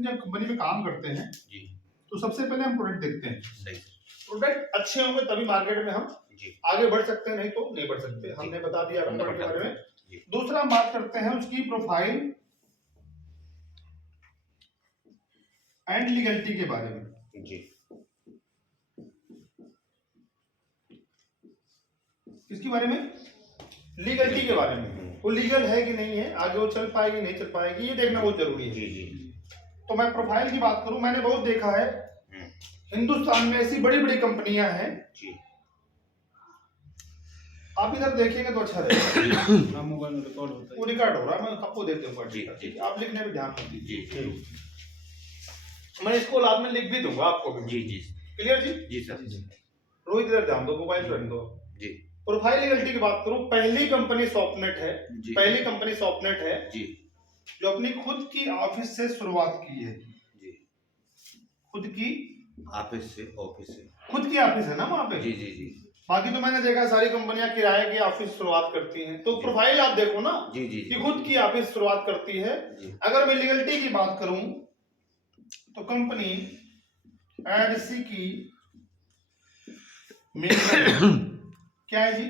जब कंपनी में काम करते हैं जी तो सबसे पहले हम प्रोडक्ट देखते हैं। सही प्रोडक्ट अच्छे होंगे तभी मार्केट में हम जी आगे बढ़ सकते हैं, नहीं तो नहीं बढ़ सकते। हमने बता दिया प्रोडक्ट के बारे में। जी दूसरा हम बात करते हैं उसकी प्रोफाइल एंड लीगलिटी के बारे में। जी किसके बारे में? लीगलिटी के बारे में। वो लीगल है कि नहीं है, आगे वो चल पाएगी नहीं चल पाएगी, ये देखना बहुत जरूरी है। जी जी तो मैं प्रोफाइल की बात करूं, मैंने बहुत देखा है हिंदुस्तान में ऐसी बड़ी बड़ी कंपनियां हैं, जी आप इधर देखेंगे तो अच्छा रहेगा। मोबाइल में रिकॉर्ड होता है, वो रिकॉर्ड हो रहा है, मैं आपको देते हूँ। जी, जी। आप लिखने में ध्यान मत दीजिए। जी मैं इसको लाभ में लिख भी दूंगा आपको भी। जी जी क्लियर जी? जी सर रोहित इधर ध्यान दो, मोबाइल रख दो। जी प्रोफाइल लीगलिटी की बात करूं, पहली कंपनी सॉफ्टनेट है। जी पहली कंपनी सॉफ्टनेट है जी जो अपनी खुद की ऑफिस से शुरुआत की है। जी खुद की ऑफिस से खुद की ऑफिस है ना वहाँ पे। जी जी जी बाकी तो मैंने देखा सारी कंपनियां किराए की ऑफिस शुरुआत करती हैं, तो जी। प्रोफाइल आप देखो ना जी जी कि खुद की ऑफिस शुरुआत करती है। जी अगर मैं लीगलिटी की बात करूं तो कंपनी एडसी की मेंबर क्या है जी?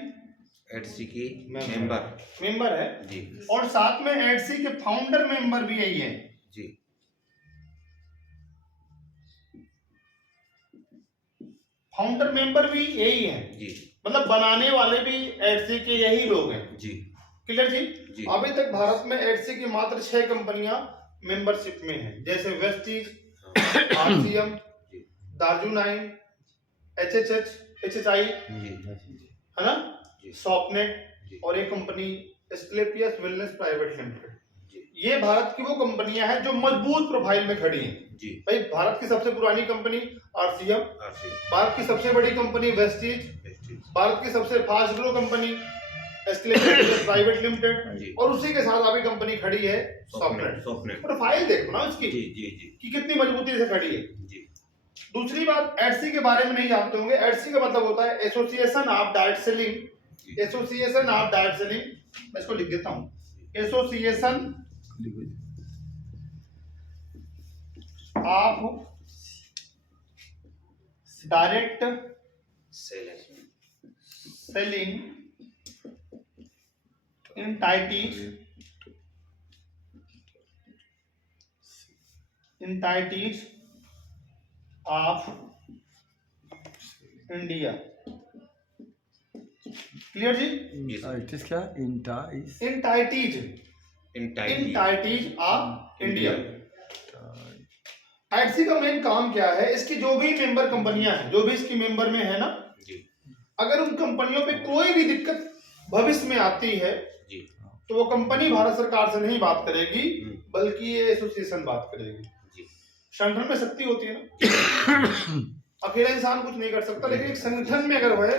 एडसी की मेंबर है जी और साथ में एडसी के फाउंडर मेंबर भी यही है। जी फाउंडर मेंबर भी यही है, जी मतलब बनाने वाले भी एडसी के यही लोग हैं। जी क्लियर जी? जी अभी तक भारत में एडसी की मात्र 6 कंपनियां मेंबरशिप में हैं, जैसे वेस्टीज, आरसीएम, दार्जू 9, एचएचएच, एचएचआई, है ना, जी सॉफ्टनेट और एक company Asclepius wellness private limited. ये भारत की वो कंपनियां हैं जो मजबूत प्रोफाइल में खड़ी हैं। जी भाई भारत की सबसे पुरानी कंपनी आरसीएम, भारत की सबसे बड़ी कंपनी वेस्टीज, भारत की सबसे fast grow company Asclepius private limited, और उसी के साथ अभी कंपनी खड़ी है सॉफ्टनेट। प्रोफाइल देखो ना उसकी जी जी जी कि कितनी मजबूती से खड़ी है। जी दूसरी बात, एडसी के बारे में नहीं जानते होंगे। एडसी का मतलब होता है association of direct selling. Association of direct selling, मैं इसको लिख देता हूं, association of direct selling entities of India. Clear जी? इट क्या इंटाइज entities of इंडिया। एडसी का मेन काम क्या है? इसकी जो भी मेंबर कंपनियां हैं, जो भी इसकी मेंबर में है ना, अगर उन कंपनियों पे कोई भी दिक्कत भविष्य में आती है जी तो वो कंपनी भारत सरकार से नहीं बात करेगी, बल्कि ये एसोसिएशन बात करेगी। जी संगठन में शक्ति होती है ना, अकेला इंसान कुछ नहीं कर सकता, लेकिन एक संगठन में अगर है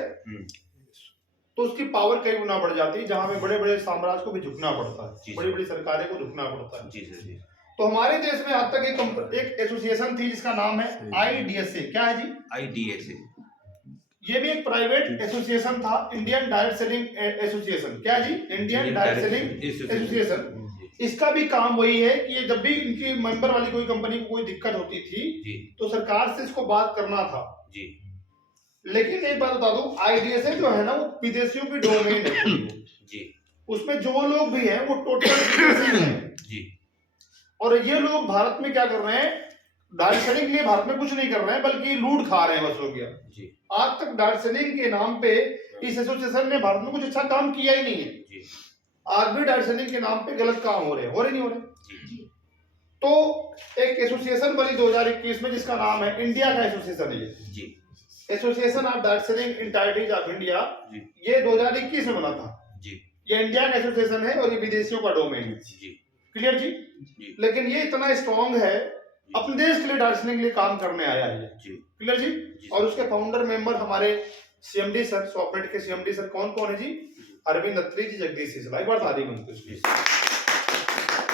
तो उसकी पावर कई गुना बढ़ जाती है, जहां पे बड़े बड़े साम्राज्य को भी झुकना पड़ता है, बड़ी बड़ी सरकारें को झुकना पड़ता है। जी जी तो हमारे देश में आज तक एक एसोसिएशन थी जिसका नाम है आईडीएसए। क्या है जी? आईडीएसए। ये भी एक प्राइवेट एसोसिएशन था, इंडियन डायरेक्ट सेलिंग एसोसिएशन। क्या जी? Indian direct selling association. इसका भी काम वही है कि ये जब भी इनकी मेंबर वाली कोई कंपनी को कोई दिक्कत होती थी तो सरकार से इसको बात करना था जी। लेकिन एक बात बता दूं, आईडीएसए जो है ना वो विदेशियों की डोमेन है जी। उसमें जो लोग भी हैं वो टोटल विदेशी हैं जी। और ये लोग भारत में क्या कर रहे हैं? डायरेक्ट सेलिंग के लिए भारत में कुछ नहीं कर रहे हैं, बल्कि लूट खा रहे हैं, बस हो गया जी। आज तक डायरेक्ट सेलिंग के नाम पे इस एसोसिएशन ने भारत में कुछ अच्छा काम किया ही नहीं है जी। आज भी डायरेक्ट सेलिंग के नाम पे गलत काम हो रहे नहीं हो रहे जी। तो एक एसोसिएशन बनी 2021 में जिसका नाम है इंडिया का एसोसिएशन है जी। Association of direct selling entities of India. जी। ये 2021 में बना था जी। ये इंडिया का एसोसिएशन है और ये विदेशियों का डोमेन है। जी। क्लियर जी? जी। लेकिन ये इतना स्ट्रॉन्ग है, अपने देश के लिए डायरेक्ट सेलिंग के लिए काम करने आया है। क्लियर जी? और उसके फाउंडर मेंबर हमारे सीएमडी सर, सॉफ्टनेट के सीएमडी सर कौन कौन है जी? अरविंद अत्री जी, जगदीश सिसला। एक बार ताली बनती है।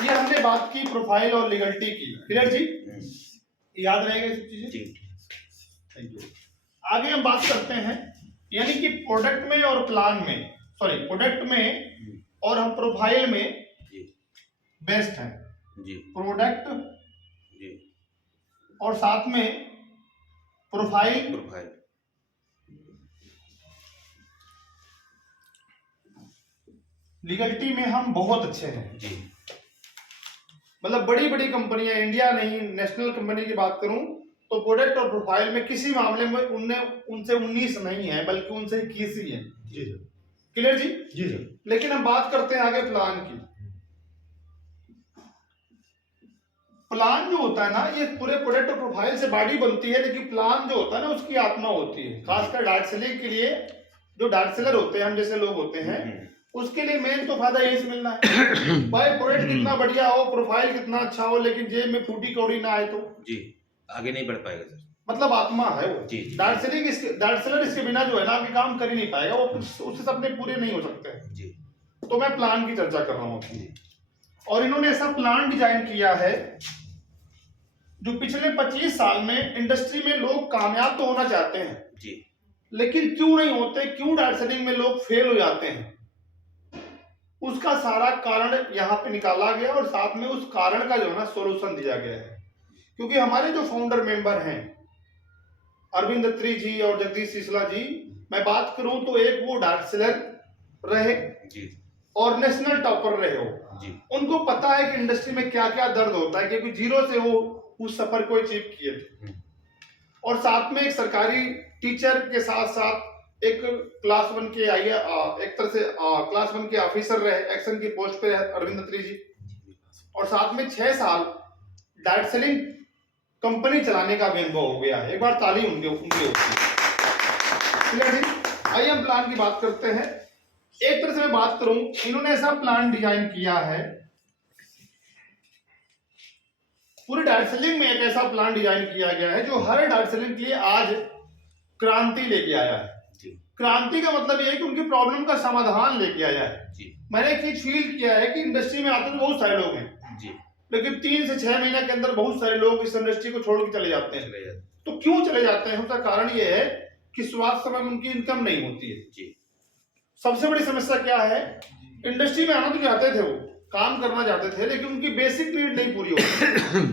ये हमने बात की प्रोफाइल और लीगलिटी की। क्लियर जी? याद रहेगा ये सब चीजें जी। Thank you. आगे हम बात करते हैं यानी कि प्रोडक्ट में और प्लान में, सॉरी प्रोडक्ट में और हम प्रोफाइल में बेस्ट है। जी। प्रोडक्ट जी। और साथ में प्रोफाइल। प्रोफाइल लीगलिटी में हम बहुत अच्छे हैं जी। मतलब बड़ी बड़ी कंपनियां, इंडिया नहीं नेशनल कंपनी की बात करूं तो प्रोडक्ट और प्रोफाइल में किसी मामले में उनसे 19 नहीं है बल्कि उनसे 21 ही है। जी सर। क्लियर जी? जी सर। लेकिन हम बात करते हैं आगे प्लान की। प्लान जो होता है ना, ये पूरे प्रोडक्ट और प्रोफाइल से बॉडी बनती है, लेकिन प्लान जो होता है ना उसकी आत्मा होती है। खासकर डायरेक्ट सेलिंग के लिए जो डायरेक्ट सेलर होते हैं, हम जैसे लोग होते हैं, उसके लिए मेन तो फायदा यही से मिलना है भाई प्रोडक्ट कितना बढ़िया हो, प्रोफाइल कितना अच्छा हो, लेकिन जेब में फूटी कौड़ी ना आए तो जी आगे नहीं बढ़ पाएगा सर। मतलब आत्मा है वो। जी। डायरेक्ट सेलर इसके बिना जो है ना अभी काम कर ही नहीं पाएगा, वो उससे सपने पूरे नहीं हो सकते जी। तो मैं प्लान की चर्चा कर रहा हूँ। और इन्होंने ऐसा प्लान डिजाइन किया है जो पिछले 25 साल में इंडस्ट्री में लोग कामयाब तो होना चाहते हैं जी, लेकिन क्यों नहीं होते, क्यों डायरेक्ट सेलिंग में लोग फेल हो जाते हैं, उसका सारा कारण यहाँ पे निकाला गया और साथ में उस कारण का जो है ना सॉल्यूशन दिया गया है। क्योंकि हमारे जो फाउंडर मेंबर हैं अरविंद अत्री जी और जगदीश सिसला जी, मैं बात करूं तो एक वो डायरेक्ट सेलर रहे जी और नेशनल टॉपर रहे हो जी। उनको पता है कि इंडस्ट्री में क्या क्या दर्द होता है, क्योंकि जीरो से वो उस सफर को अचीव किए थे। और साथ में एक सरकारी टीचर के साथ साथ एक क्लास 1 के एक तरह से क्लास 1 के ऑफिसर रहे, एक्शन की पोस्ट पे अरविंद अत्री जी, और साथ में 6 साल डायरेक्ट सेलिंग कंपनी चलाने का भी अनुभव हो गया है। एक बार ताली उनके होती है। आइए हम प्लान की बात करते हैं। एक तरह से मैं बात करूं, इन्होंने ऐसा प्लान डिजाइन किया है, पूरी डायरेक्ट सेलिंग में एक ऐसा प्लान डिजाइन किया गया है जो हर डायरेक्ट सेलिंग के लिए आज क्रांति लेके आया है। क्रांति का मतलब ये है कि उनकी प्रॉब्लम का समाधान लेके आया है जी। मैंने एक चीज फील किया है कि इंडस्ट्री में आते तो बहुत सारे लोग हैं जी, लेकिन 3 से 6 महीने के अंदर बहुत सारे लोग इस इंडस्ट्री को छोड़ के चले जाते हैं। तो क्यों चले जाते हैं? उसका कारण ये है कि शुरुआत समय में उनकी इनकम नहीं होती है जी। सबसे बड़ी समस्या क्या है, इंडस्ट्री में आना तो चाहते थे, वो काम करना चाहते थे, लेकिन उनकी बेसिक नीड नहीं पूरी होती।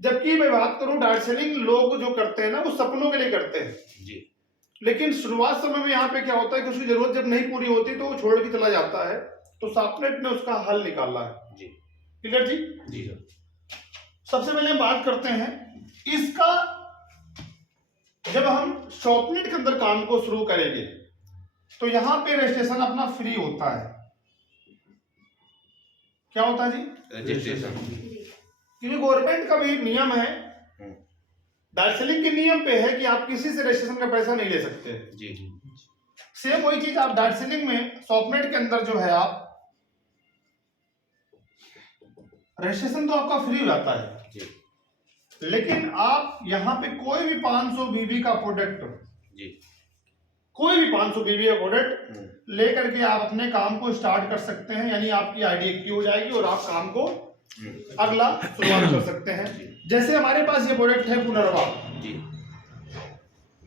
जबकि मैं बात करूं डायरेक्ट सेलिंग लोग जो करते हैं ना वो सपनों के लिए करते हैं जी। लेकिन शुरुआत समय में यहाँ पे क्या होता है कि उसकी जरूरत जब नहीं पूरी होती तो वो छोड़ के चला जाता है। तो सॉफ्टनेट ने उसका हल निकाला है जी। क्लियर जी? जी सर। सबसे पहले हम बात करते हैं इसका, जब हम शॉपनेट के अंदर काम को शुरू करेंगे तो यहाँ पे रजिस्ट्रेशन अपना फ्री होता है। क्या होता है जी? रजिस्ट्रेशन। क्योंकि गवर्नमेंट का भी नियम है, डायरेक्ट सेलिंग के नियम पे है कि आप किसी से रजिस्ट्रेशन का पैसा नहीं ले सकते। जी। सेम वही चीज आप डायरेक्ट सेलिंग में शॉपनेट के अंदर जो है आप रजिस्ट्रेशन तो आपका फ्री हो जाता है जी। लेकिन आप यहाँ पे कोई भी 500 बीबी का प्रोडक्ट जी, कोई भी 500 बीबी का प्रोडक्ट लेकर के आप अपने काम को स्टार्ट कर सकते हैं, यानी आपकी आईडी एक्टिव हो जाएगी और आप काम को अगला शुरुआत कर सकते हैं। जैसे हमारे पास ये प्रोडक्ट है पुनर्वा जी।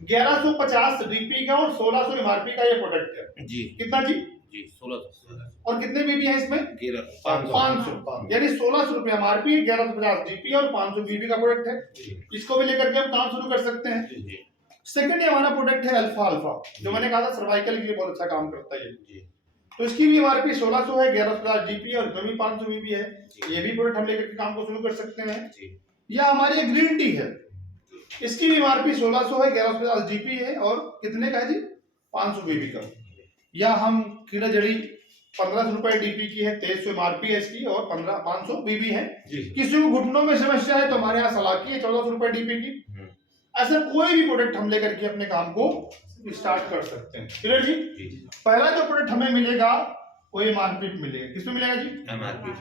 1150 डीपी का और 1600 एमआरपी का ये प्रोडक्ट है जी। कितना जी? जी 1600। और कितने बीबी है इसमें? 500 यानी 1600 रुपए एमआरपी, 1150 डीपी और 500 बीबी का प्रोडक्ट है। इसको भी लेकर के हम काम शुरू कर सकते हैं। सेकंड हमारा प्रोडक्ट है अल्फा अल्फा, जो मैंने कहा था सर्वाइकल के लिए बहुत अच्छा काम करता है ये। तो इसकी भी एमआरपी 1600 है, 1150 डीपी और इसमें भी 500 बीबी है। ये भी प्रोडक्ट हम लेकर के काम को शुरू कर सकते हैं। या हमारी ग्रीन टी है, इसकी भी एमआरपी 1600 है, 1150 डीपी है और कितने का है जी? 500 बीबी का। या हम कीड़ा जड़ी 1500 रुपए डीपी की है, 2300 एमआरपी है इसकी और 500 बीबी है। किसी को घुटनों में समस्या है तो हमारे यहाँ सलाह की है 1400 रुपए डीपी की। ऐसा कोई भी प्रोडक्ट हम लेकर के अपने काम को स्टार्ट कर सकते हैं। क्लियर जी? पहला जो प्रोडक्ट हमें मिलेगा वो एमआरपी पे मिलेगा। किसमें मिलेगा जी? एमआरपी।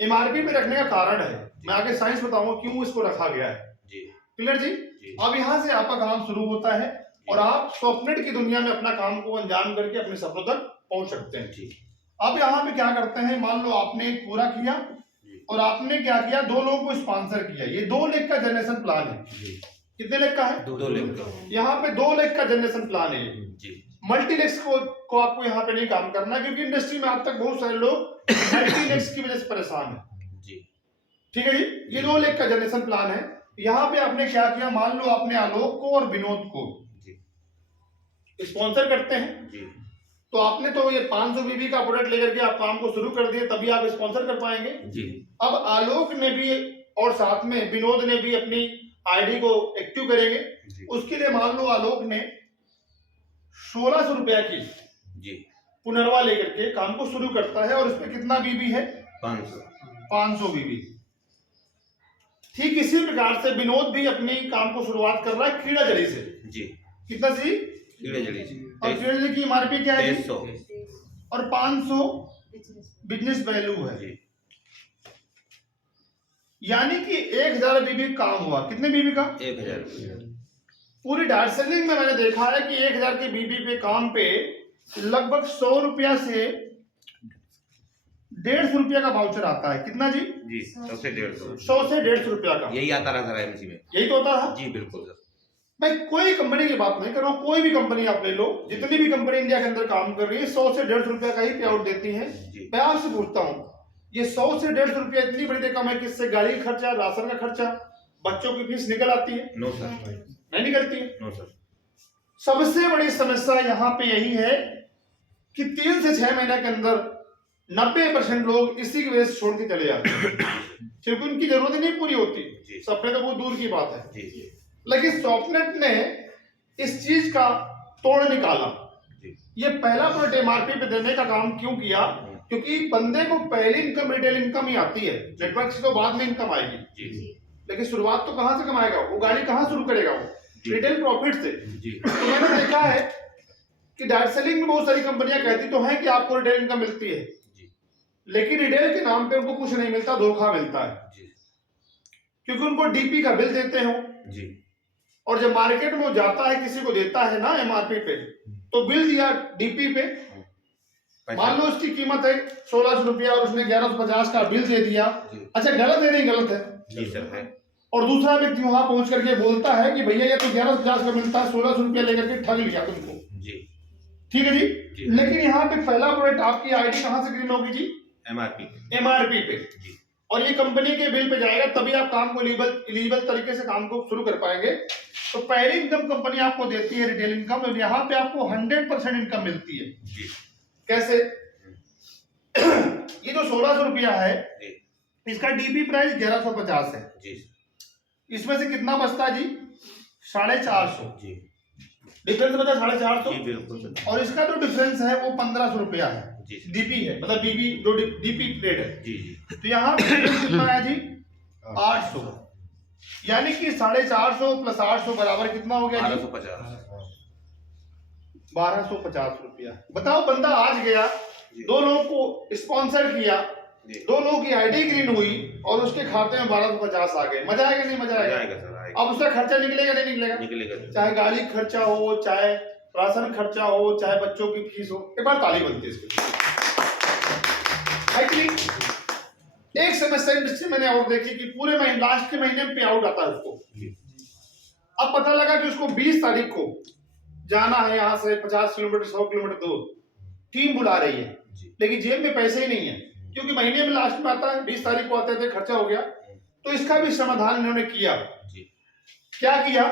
एमआरपी पे रखने का कारण है, मैं आगे साइंस बताऊंगा क्यों इसको रखा गया है। क्लियर जी? अब यहाँ से आपका काम शुरू होता है और आप सॉफ्टनेट की दुनिया में अपना काम को अंजाम करके अपने सपनों तक पहुंच सकते हैं। अब यहाँ पे क्या करते हैं, मान लो आपने एक पूरा किया और आपने क्या किया, 2 लोगों को स्पॉन्सर किया। ये 2 लाख का जनरेशन प्लान है। कितने लाख का है? 2 लाख का। यहाँ पे 2 लाख का जनरेशन प्लान है जी। मल्टीलेक्स को आपको यहाँ पे नहीं काम करना, क्योंकि इंडस्ट्री में आज तक बहुत सारे लोग मल्टीलेक्स की वजह से परेशान है। ठीक है जी, ये रोल एक का जनरेशन प्लान है। यहाँ पे आपने क्या किया, मान लो आपने आलोक को और विनोद को स्पॉन्सर करते हैं जी तो आपने तो ये 500 बीबी का प्रोडक्ट लेकर के आप काम को शुरू कर दिए, तभी आप स्पॉन्सर कर पाएंगे। जी। अब आलोक ने भी और साथ में विनोद ने भी अपनी आईडी को एक्टिव करेंगे। उसके लिए मान लो आलोक ने 1600 रुपया की जी पुनर्वा लेकर के काम को शुरू करता है और उसमें कितना बीबी है, 500 बीबी। ठीक इसी प्रकार से विनोद भी अपनी काम को शुरुआत कर रहा है कीड़ा जड़ी से जी। कितना सी, कीड़ा जड़ी से और कीड़ा जड़ी की एमआरपी क्या है, 2300 और 500 बिजनेस वैल्यू है जी। यानी कि 1000 बीबी काम हुआ। कितने बीबी का, 1000। पूरी डायरेक्ट सेलिंग में मैंने देखा है कि 1000 के बीबी पे काम पे लगभग 100 रुपया से 150 रुपया का वाउचर आता है। कितना जी, जी 100 से 150। 100 से 150 रुपया का, यही आता रहा सर एमसी में। यही तो होता है जी बिल्कुल सर। मैं कोई कंपनी की बात नहीं कर रहा हूँ, कोई भी कंपनी आप ले लो, जितनी भी कंपनी इंडिया के अंदर काम कर रही है 100 से 150 रुपया का ही पे आउट देती है। मैं आपसे पूछता हूँ, ये 100 से 150 रुपया इतनी बड़ी रकम है कि इससे गाड़ी का खर्चा, राशन का खर्चा, बच्चों की फीस निकल आती है? नो सर, नहीं निकलती है। No sir. सबसे बड़ी समस्या यहाँ पे यही है कि 3 से 6 महीने के अंदर 90% लोग इसी की वजह से छोड़ के चले जाते हैं क्योंकि उनकी जरूरत नहीं पूरी होती। सपने तो बहुत दूर की बात है, जी। लेकिन सॉफ्टनेट ने इस चीज का तोड़ निकाला। ये पहला प्रोडक्ट एमआरपी पे देने का काम क्यों किया, क्योंकि बंदे को पहली इनकम रिटेल इनकम ही आती है, नेटवर्क से तो बाद में इनकम आएगी। लेकिन शुरुआत तो कहां से कमाएगा वो, गाड़ी कहां शुरू करेगा वो, रिटेल प्रॉफिट से। तो मैंने देखा है कि डायरेक्ट सेलिंग में बहुत सारी कंपनियां कहती तो हैं कि आपको रिटेल इनकम मिलती है, लेकिन रिटेल के नाम पे उनको कुछ नहीं मिलता, धोखा मिलता है। क्योंकि उनको डीपी का बिल देते हो जी, और जब मार्केट में वो जाता है किसी को देता है ना एमआरपी पे, तो बिल दिया डीपी पे, मान लो उसकी कीमत है 1600 रुपया और उसने 1150 का बिल दे दिया। अच्छा गलत है, नहीं गलत है जी सर है। और दूसरा व्यक्ति वहां पहुंच करके बोलता है कि भैया ये तो 1150 का मिलता है, 1600 रुपया लेकर के ठग लिया तुमको जी। ठीक है जी। लेकिन यहाँ पे पहला प्रोडक्ट आपकी आईडी कहां से ग्रीन होगी जी, एमआरपी पे, और ये कंपनी के बिल पे जाएगा, तभी आप काम को इलीगल तरीके से काम को शुरू कर पाएंगे। तो पहली इनकम कंपनी आपको देती है रिटेल इनकम, और यहाँ पे आपको 100% इनकम मिलती है जी। कैसे? ये जो 1600 रुपया है इसका डीपी प्राइस 1150 है जी। इसमें से कितना बचता है जी, 450 जी। डिफरेंस बता 450 जी बिल्कुल। और इसका जो डिफरेंस है वो 1500 रुपया है जी। डीपी है, मतलब बीबी जो डीपी रेट है जी जी। तो यहाँ पे कितना है जी, 800, यानी कि 450 प्लस 800 बराबर कितना हो गया जी, 1250 रुपया। बताओ बंदा आज गया, 2 लोगों को स्पॉन्सर किया, 2 लोगों की आईडी ग्रीन हुई और उसके खाते में 1250 आ गए। मजा आएगा नहीं मजा आएगा? अब उसका खर्चा निकलेगा नहीं निकलेगा? निकलेगा। चाहे चाहे गाड़ी खर्चा हो, चाहे राशन खर्चा हो, चाहे बच्चों की फीस हो। एक बार ताली बनती है इसके लिए। एक समस्या इंडस्ट्री मैंने और देखी कि पूरे महीने लास्ट के महीने में पे आउट आता है उसको। अब पता लगा कि उसको 20 तारीख को जाना है, यहाँ से 50 किलोमीटर 100 किलोमीटर दूर, टीम बुला रही है, लेकिन जेब में पैसे ही नहीं है क्योंकि महीने में लास्ट में आता है, 20 तारीख को आते थे, खर्चा हो गया। तो इसका भी समाधान इन्होंने किया। क्या किया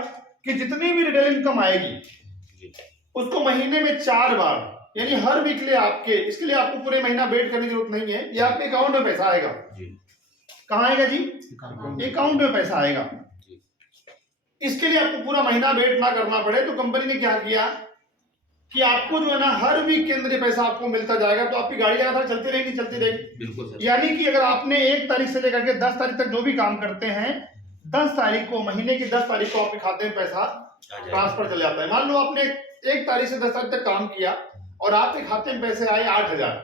कि जितनी भी रिटेल इनकम आएगी उसको महीने में 4 बार, यानी हर वीकली आपके, इसके लिए आपको पूरे महीना वेट करने की जरूरत नहीं है, ये आपके अकाउंट में पैसा आएगा। कहाँ आएगा जी, अकाउंट में पैसा आएगा। इसके लिए आपको पूरा महीना वेट ना करना पड़े। तो कंपनी ने क्या किया कि आपको जो है ना हर वीक के अंदर ये पैसा आपको मिलता जाएगा, तो आपकी गाड़ी लगातार चलती रहेगी। बिल्कुल। यानी कि अगर आपने 1 तारीख से लेकर के 10 तारीख तक जो भी काम करते हैं, 10 तारीख को, महीने की 10 तारीख को आपके खाते में पैसा ट्रांसफर चल जाता है। मान लो आपने 1 तारीख से 10 तारीख तक काम किया और आपके खाते में पैसे आए 8000।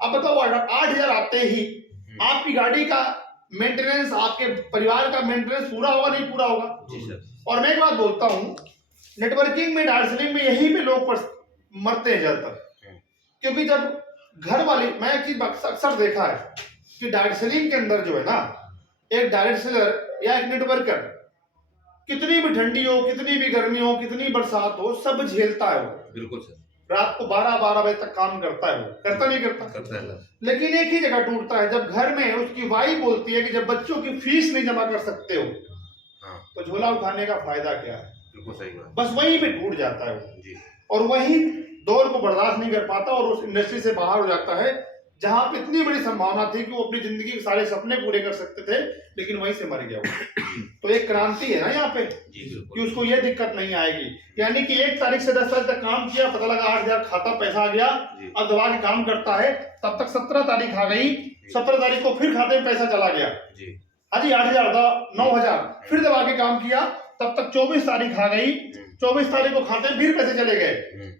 अब बताओ 8000 आते ही आपकी गाड़ी का मेंटेनेंस, आपके परिवार का मेंटेनेंस पूरा होगा नहीं पूरा होगा? जी सर। और मैं एक बात बोलता हूँ, नेटवर्किंग में, डायरेक्ट सेलिंग में यही पे लोग मरते हैं ज्यादातर, क्योंकि जब घर वाली, मैं एक चीज अक्सर देखा है कि डायरेक्ट सेलिंग के अंदर जो है ना, एक डायरेक्ट सेलर या एक नेटवर्कर कितनी भी ठंडी हो, कितनी भी गर्मी हो, कितनी बरसात हो, सब झेलता है वो। बिल्कुल सर। रात को 12-12 बजे तक काम करता है, वो करता नहीं करता? करता है। लेकिन एक ही जगह टूटता है, जब घर में उसकी वाइफ बोलती है कि जब बच्चों की फीस नहीं जमा कर सकते हो हाँ, तो झोला उठाने का फायदा क्या है? बिल्कुल सही बात। बस वहीं पे टूट जाता है वो, जी और वही दौर को बर्दाश्त नहीं कर पाता और उस इंडस्ट्री से बाहर हो जाता है जहां पे इतनी बड़ी संभावना थी कि वो अपनी जिंदगी के सारे सपने पूरे कर सकते थे, लेकिन वहीं से मर गया वो। तो एक क्रांति है ना यहाँ पे जी कि बिल्कुल। उसको ये दिक्कत नहीं आएगी, यानी कि 1 तारीख से 10 तारीख तक काम किया, पता लगा 8,000 खाता पैसा आ गया, जी अब दबा के काम करता है, तब तक 17 तारीख आ गई, 17 तारीख को फिर खाते में पैसा चला गया, जी हाँ जी 8,000 था 9,000, फिर दबा के काम किया, तब तक 24 तारीख आ गई, 24 तारीख को खाते में फिर पैसे चले गए,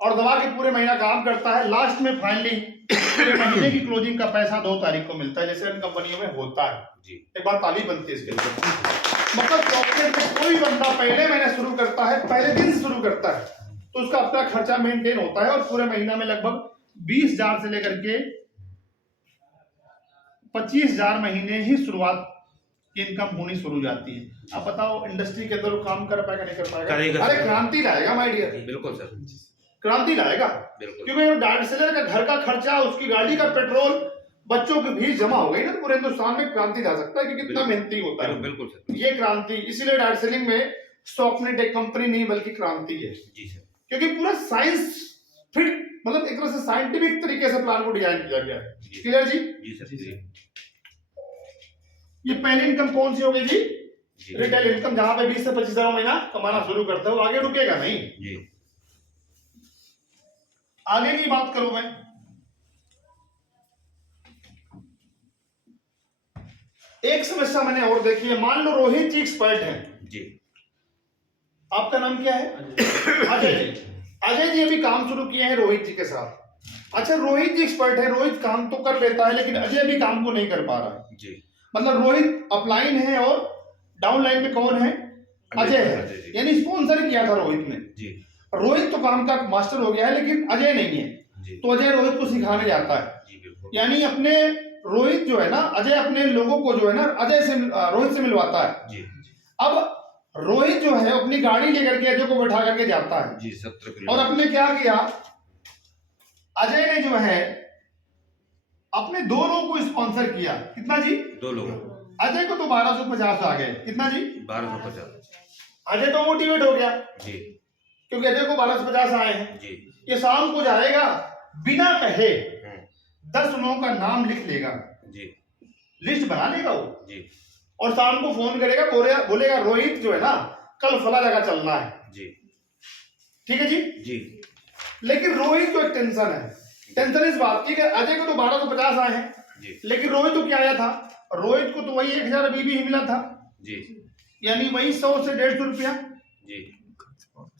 और दबा के पूरे महीना काम करता है, लास्ट में फाइनली पूरे महीने की क्लोजिंग का पैसा 2 तारीख को मिलता है, जैसे इन कंपनियों में होता है। जी एक बार ताली बनती है इसके लिए। मतलब सॉफ्टवेयर में कोई बंदा पहले महीने शुरू करता है, पहले दिन से शुरू करता है, तो उसका अपना खर्चा मेंटेन होता है और पूरे महीना में लगभग 20,000 से लेकर के 25,000 महीने ही शुरुआत की इनकम होनी शुरू हो जाती है। अब बताओ इंडस्ट्री के अंदर वो काम कर पाएगा नहीं कर पाएगा? करेगा। अरे क्रांति लाएगा माय डियर, बिल्कुल सर, क्रांति लाएगा, बिल्कुल। क्योंकि डायरेक्ट सेलर का घर का खर्चा, उसकी गाड़ी का पेट्रोल, बच्चों की फीस जमा हो गई ना, तो पूरे हिंदुस्तान में क्रांति ला सकता है कि कितना मेहनती होता है। बिल्कुल सर, ये क्रांति, इसीलिए डायरेक्ट सेलिंग में स्टॉकनेट एक कंपनी नहीं बल्कि क्रांति है, जी सर। क्योंकि पूरा साइंस फिट, मतलब एक तरह से साइंटिफिक तरीके से प्लान को डिजाइन किया गया है। क्लियर जी? जी सर, जी ये पहली इनकम कौन सी हो गई जी? जी रिटेल इनकम, जहां पे 20 से 25,000 महीना कमाना शुरू करता है, वो आगे रुकेगा नहीं। जी। आगे की बात करूं मैं, एक समस्या मैंने और देखी है। मान लो रोहित जी एक्सपर्ट हैं, जी आपका नाम क्या है? अजय जी। अजय जी अभी काम शुरू किए हैं रोहित जी के साथ। अच्छा, रोहित जी एक्सपर्ट है, रोहित काम तो कर लेता है, लेकिन अजय भी काम को नहीं कर पा रहा है। जी। मतलब रोहित अपलाइन है और डाउन लाइन में कौन है? अजय है, यानी स्पॉन्सर किया था रोहित ने। जी। रोहित तो काम का मास्टर हो गया है, लेकिन अजय नहीं है, जी। तो अजय रोहित को सिखाने जाता है। जी बिल्कुल। यानी अपने रोहित जो है ना, अजय अपने लोगों को जो है ना अजय से रोहित से मिलवाता है। जी। अब रोहित जो है अपनी गाड़ी लेकर के अजय को बैठा करके जाता है। जी 17 और किलोमीटर। अपने क्या किया, अजय ने जो है अपने 2 लोगों को स्पॉन्सर किया। कितना जी? 2 लोग। अजय को तो 1250 आ गए। कितना जी? 1250। अजय तो मोटिवेट हो गया, जी। क्योंकि अजय को 1250 आए हैं। जी। ये शाम को जाएगा, बिना कहे 10 हम्म। लोगों का नाम लिख लेगा, जी। लिस्ट बना लेगा वो, जी। और शाम को फोन करेगा, बोलेगा रोहित जो है ना कल फला जगह चलना है। जी। ठीक है जी? जी। लेकिन रोहित को एक टेंशन है, टेंशन इस बात की कि अजय को तो 1250 आए हैं, जी। लेकिन रोहित को क्या आया था? रोहित को तो वही 1,000 अभी भी मिला था, जी। यानी वही 100 से 150 रुपया। जी।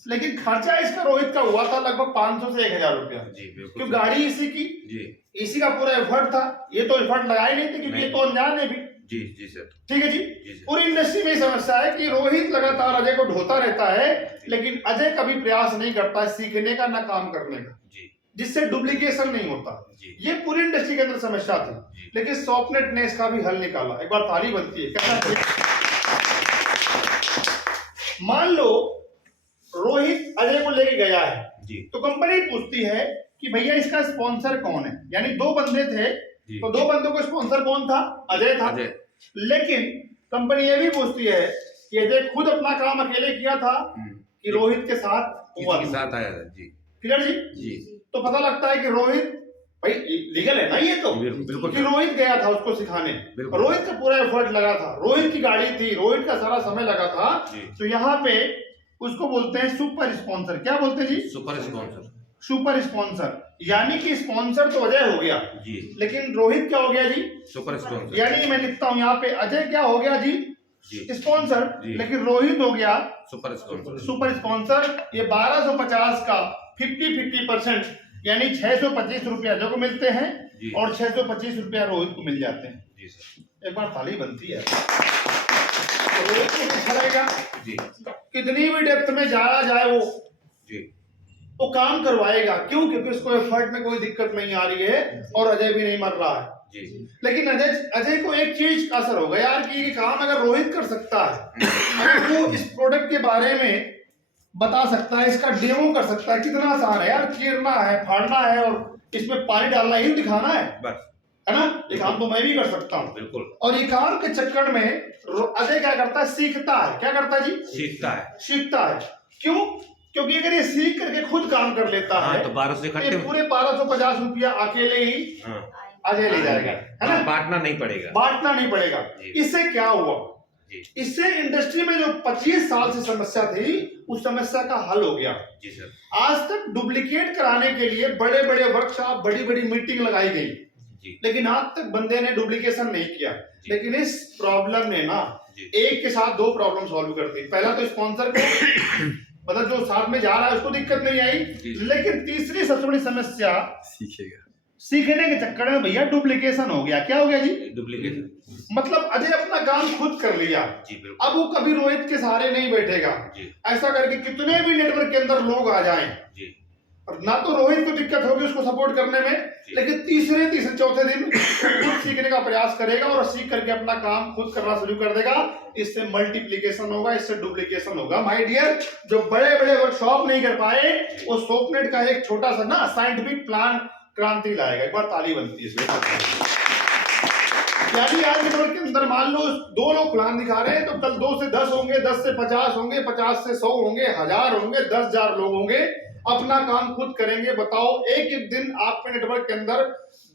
लेकिन खर्चा इसका रोहित का हुआ था लगभग 500 से 1,000 रुपया, जी क्योंकि बिल्कुल। गाड़ी इसी की, जी। इसी का पूरा एफर्ट था। ये तो एफर्ट लगाए नहीं थे, क्योंकि ये तो अनजान है भी। जी। जी सर। ठीक है जी? जी सर। पूरी इंडस्ट्री में समस्या है कि रोहित लगातार अजय को ढोता रहता है, लेकिन अजय कभी प्रयास नहीं करता है सीखने का, ना काम करने का, जी। जिससे डुप्लीकेशन नहीं होता। जी। ये पूरी इंडस्ट्री के अंदर समस्या थी, जी। लेकिन सॉफ्टनेट ने इसका भी हल निकाला। एक बार ताली बनती है, कहना चाहिए। मान लो रोहित अजय को लेके गया है, जी। तो कंपनी पूछती है कि भैया इसका स्पॉन्सर कौन है? यानी 2 बंदे थे, जी। तो 2 बंदों को स्पॉन्सर कौन था? अजय था। अजय। लेकिन कंपनी ये भी पूछती है कि अजय खुद अपना काम अकेले किया था कि रोहित के साथ हुआ? किसी के साथ आया था। जी। क्लियर जी? जी। तो पता लगता है कि रोहित, भाई लीगल है ना ये तो, बिल्कुल कि रोहित गया था उसको सिखाने, बिल्कुल। रोहित का पूरा एफर्ट लगा था, रोहित की गाड़ी थी, रोहित का सारा समय लगा था। जी। तो यहाँ पे उसको बोलते हैं सुपर स्पॉन्सर। क्या बोलते हैं जी? Super sponsor. सुपर स्पॉन्सर, यानी कि स्पॉन्सर तो अजय हो गया, जी। लेकिन रोहित क्या हो गया जी? Super sponsor. यानी मैं लिखता हूं यहाँ पे, अजय क्या हो गया जी? जी। स्पॉन्सर, जी। लेकिन रोहित हो गया सुपर स्पॉन्सर। Super sponsor. ये 1250 का 50-50%, यानी 625 रुपया अजय को मिलते हैं जी। और 625 रुपया रोहित को मिल जाते हैं। जी सर। एक बार ताली बनती है। तो रोहित को अच्छा लगेगा, जी। कितनी भी डेप्थ में जाया जाए वो काम करवाएगा। क्यों? क्योंकि उसको एफर्ट में कोई दिक्कत नहीं आ रही है और अजय भी नहीं मर रहा है। जी। लेकिन अजय को एक चीज का असर होगा यार, कि ये काम अगर रोहित कर सकता है, अगर वो इस प्रोडक्ट के बारे में बता सकता है, इसका डेमो कर सकता है। कितना आसान है यार, चीरना है, फाड़ना है और इसमें पानी डालना ही दिखाना है, बस, है ना। ये काम तो मैं भी कर सकता हूँ। बिल्कुल। और ये काम के चक्कर में अजय क्या करता है, सीखता है। क्या करता है जी? सीखता है। सीखता है। क्यों? क्योंकि अगर ये सीख करके खुद काम कर लेता है तो 1200 ये इकट्ठे पूरे 1250 रुपया अकेले ही अजय ले जाएगा, है ना। बांटना नहीं पड़ेगा। बांटना नहीं पड़ेगा। इससे क्या हुआ, इससे इंडस्ट्री में जो 25 साल से समस्या थी उस समस्या का हल हो गया। जी सर। आज तक डुप्लीकेट कराने के लिए बड़े बड़े वर्कशॉप, बड़ी बड़ी मीटिंग लगाई गई, लेकिन आज तक बंदे ने डुप्लीकेशन नहीं किया। लेकिन इस प्रॉब्लम ने ना एक के साथ दो प्रॉब्लम सॉल्व कर दी। पहला तो स्पॉन्सर को मतलब जो साथ में जा रहा है उसको दिक्कत नहीं आई, लेकिन तीसरी सबसे बड़ी समस्या सीखने के चक्कर में भैया डुप्लीकेशन हो गया। क्या हो गया जी? डुप्लीकेशन। मतलब अजय अपना काम खुद कर लिया। अब वो कभी रोहित के सहारे नहीं बैठेगा। ऐसा करके कितने भी नेटवर्क के अंदर लोग आ जाएं, और ना तो रोहित को दिक्कत होगी उसको सपोर्ट करने में, लेकिन तीसरे चौथे दिन खुद सीखने का प्रयास करेगा और सीख करके अपना काम खुद करना शुरू कर देगा। इससे मल्टीप्लिकेशन होगा, इससे डुप्लीकेशन होगा। माय डियर, जो बड़े बड़े वर्कशॉप नहीं कर पाए वो सोपनेट का एक छोटा सा ना साइंटिफिक प्लान क्रांति लाएगा। एक बार ताली बनती है। यानी आज नेटवर्क के अंदर मान लो 2 लोग प्लान दिखा रहे हैं, तो कल 2 से 10 होंगे, 10 से 50 होंगे, 50 से 100 होंगे, 1000 होंगे, 10,000 लोग होंगे, अपना काम खुद करेंगे। बताओ, एक एक दिन आपके नेटवर्क के अंदर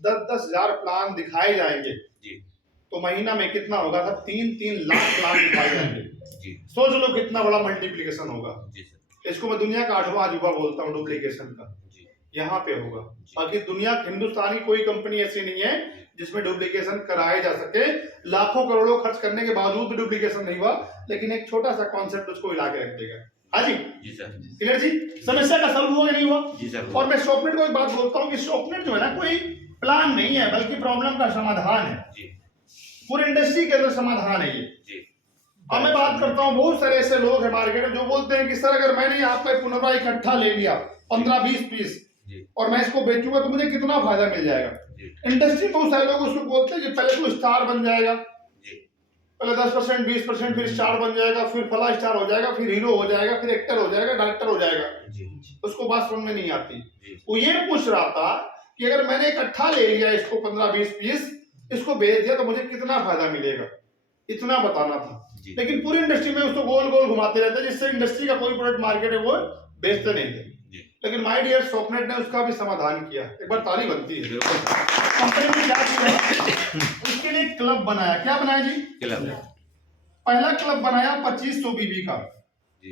10-10 हजार प्लान दिखाए जाएंगे जी। तो महीना में कितना होगा था? 3-3 लाख प्लान दिखाए जाएंगे जी। सोच लो कितना बड़ा मल्टीप्लिकेशन होगा जी सर। इसको मैं दुनिया का 8वां अजूबा बोलता हूँ डुप्लीकेशन का जी। यहाँ पे होगा। बाकी दुनिया, हिंदुस्तानी कोई कंपनी ऐसी नहीं है जिसमें डुप्लीकेशन कराए जा सके। लाखों करोड़ों खर्च करने के बावजूद भी डुप्लीकेशन नहीं हुआ, लेकिन एक छोटा सा कॉन्सेप्ट उसको हिला के रख देगा। हाँ जी जी सर। क्लियर जी? समस्या का सॉल्व हुआ कि नहीं हुआ जी सर। और मैं सोपनेट को एक बात बोलता हूँ कि सोपनेट जो है ना कोई प्लान नहीं है, बल्कि प्रॉब्लम का समाधान है जी। पूरी इंडस्ट्री के अंदर समाधान है ये जी। अब मैं बात करता हूँ, बहुत सारे ऐसे लोग हैं मार्केट में जो बोलते हैं कि सर अगर मैंने यहाँ पे पुनर्वा इकट्ठा ले लिया 15-20 पीस और मैं इसको बेचूंगा तो मुझे कितना फायदा मिल जाएगा। इंडस्ट्री में बहुत सारे लोग उसको बोलते हैं कि पहले तो स्टार बन जाएगा, पहले 10%, 20%, फिर स्टार बन जाएगा, फिर फला स्टार हो जाएगा, फिर हीरो हो जाएगा, फिर एक्टर हो जाएगा, डायरेक्टर हो जाएगा। उसको बात समझ में नहीं आती। वो ये पूछ रहा था कि अगर मैंने इकट्ठा ले लिया इसको 15-20 पीस, इसको बेच दिया तो मुझे कितना फायदा मिलेगा, इतना बताना था। लेकिन पूरी इंडस्ट्री में उसको गोल गोल घुमाते रहते, जिससे इंडस्ट्री का कोई प्रोडक्ट मार्केट है वो बेचते नहीं थे। लेकिन माय डियर सोपनेट ने उसका भी समाधान किया। एक बार ताली बनती है। कंपनी ने क्या किया, उसके लिए क्लब बनाया। क्या बनाया जी? क्लब। पहला क्लब बनाया 2500 बीबी का जी।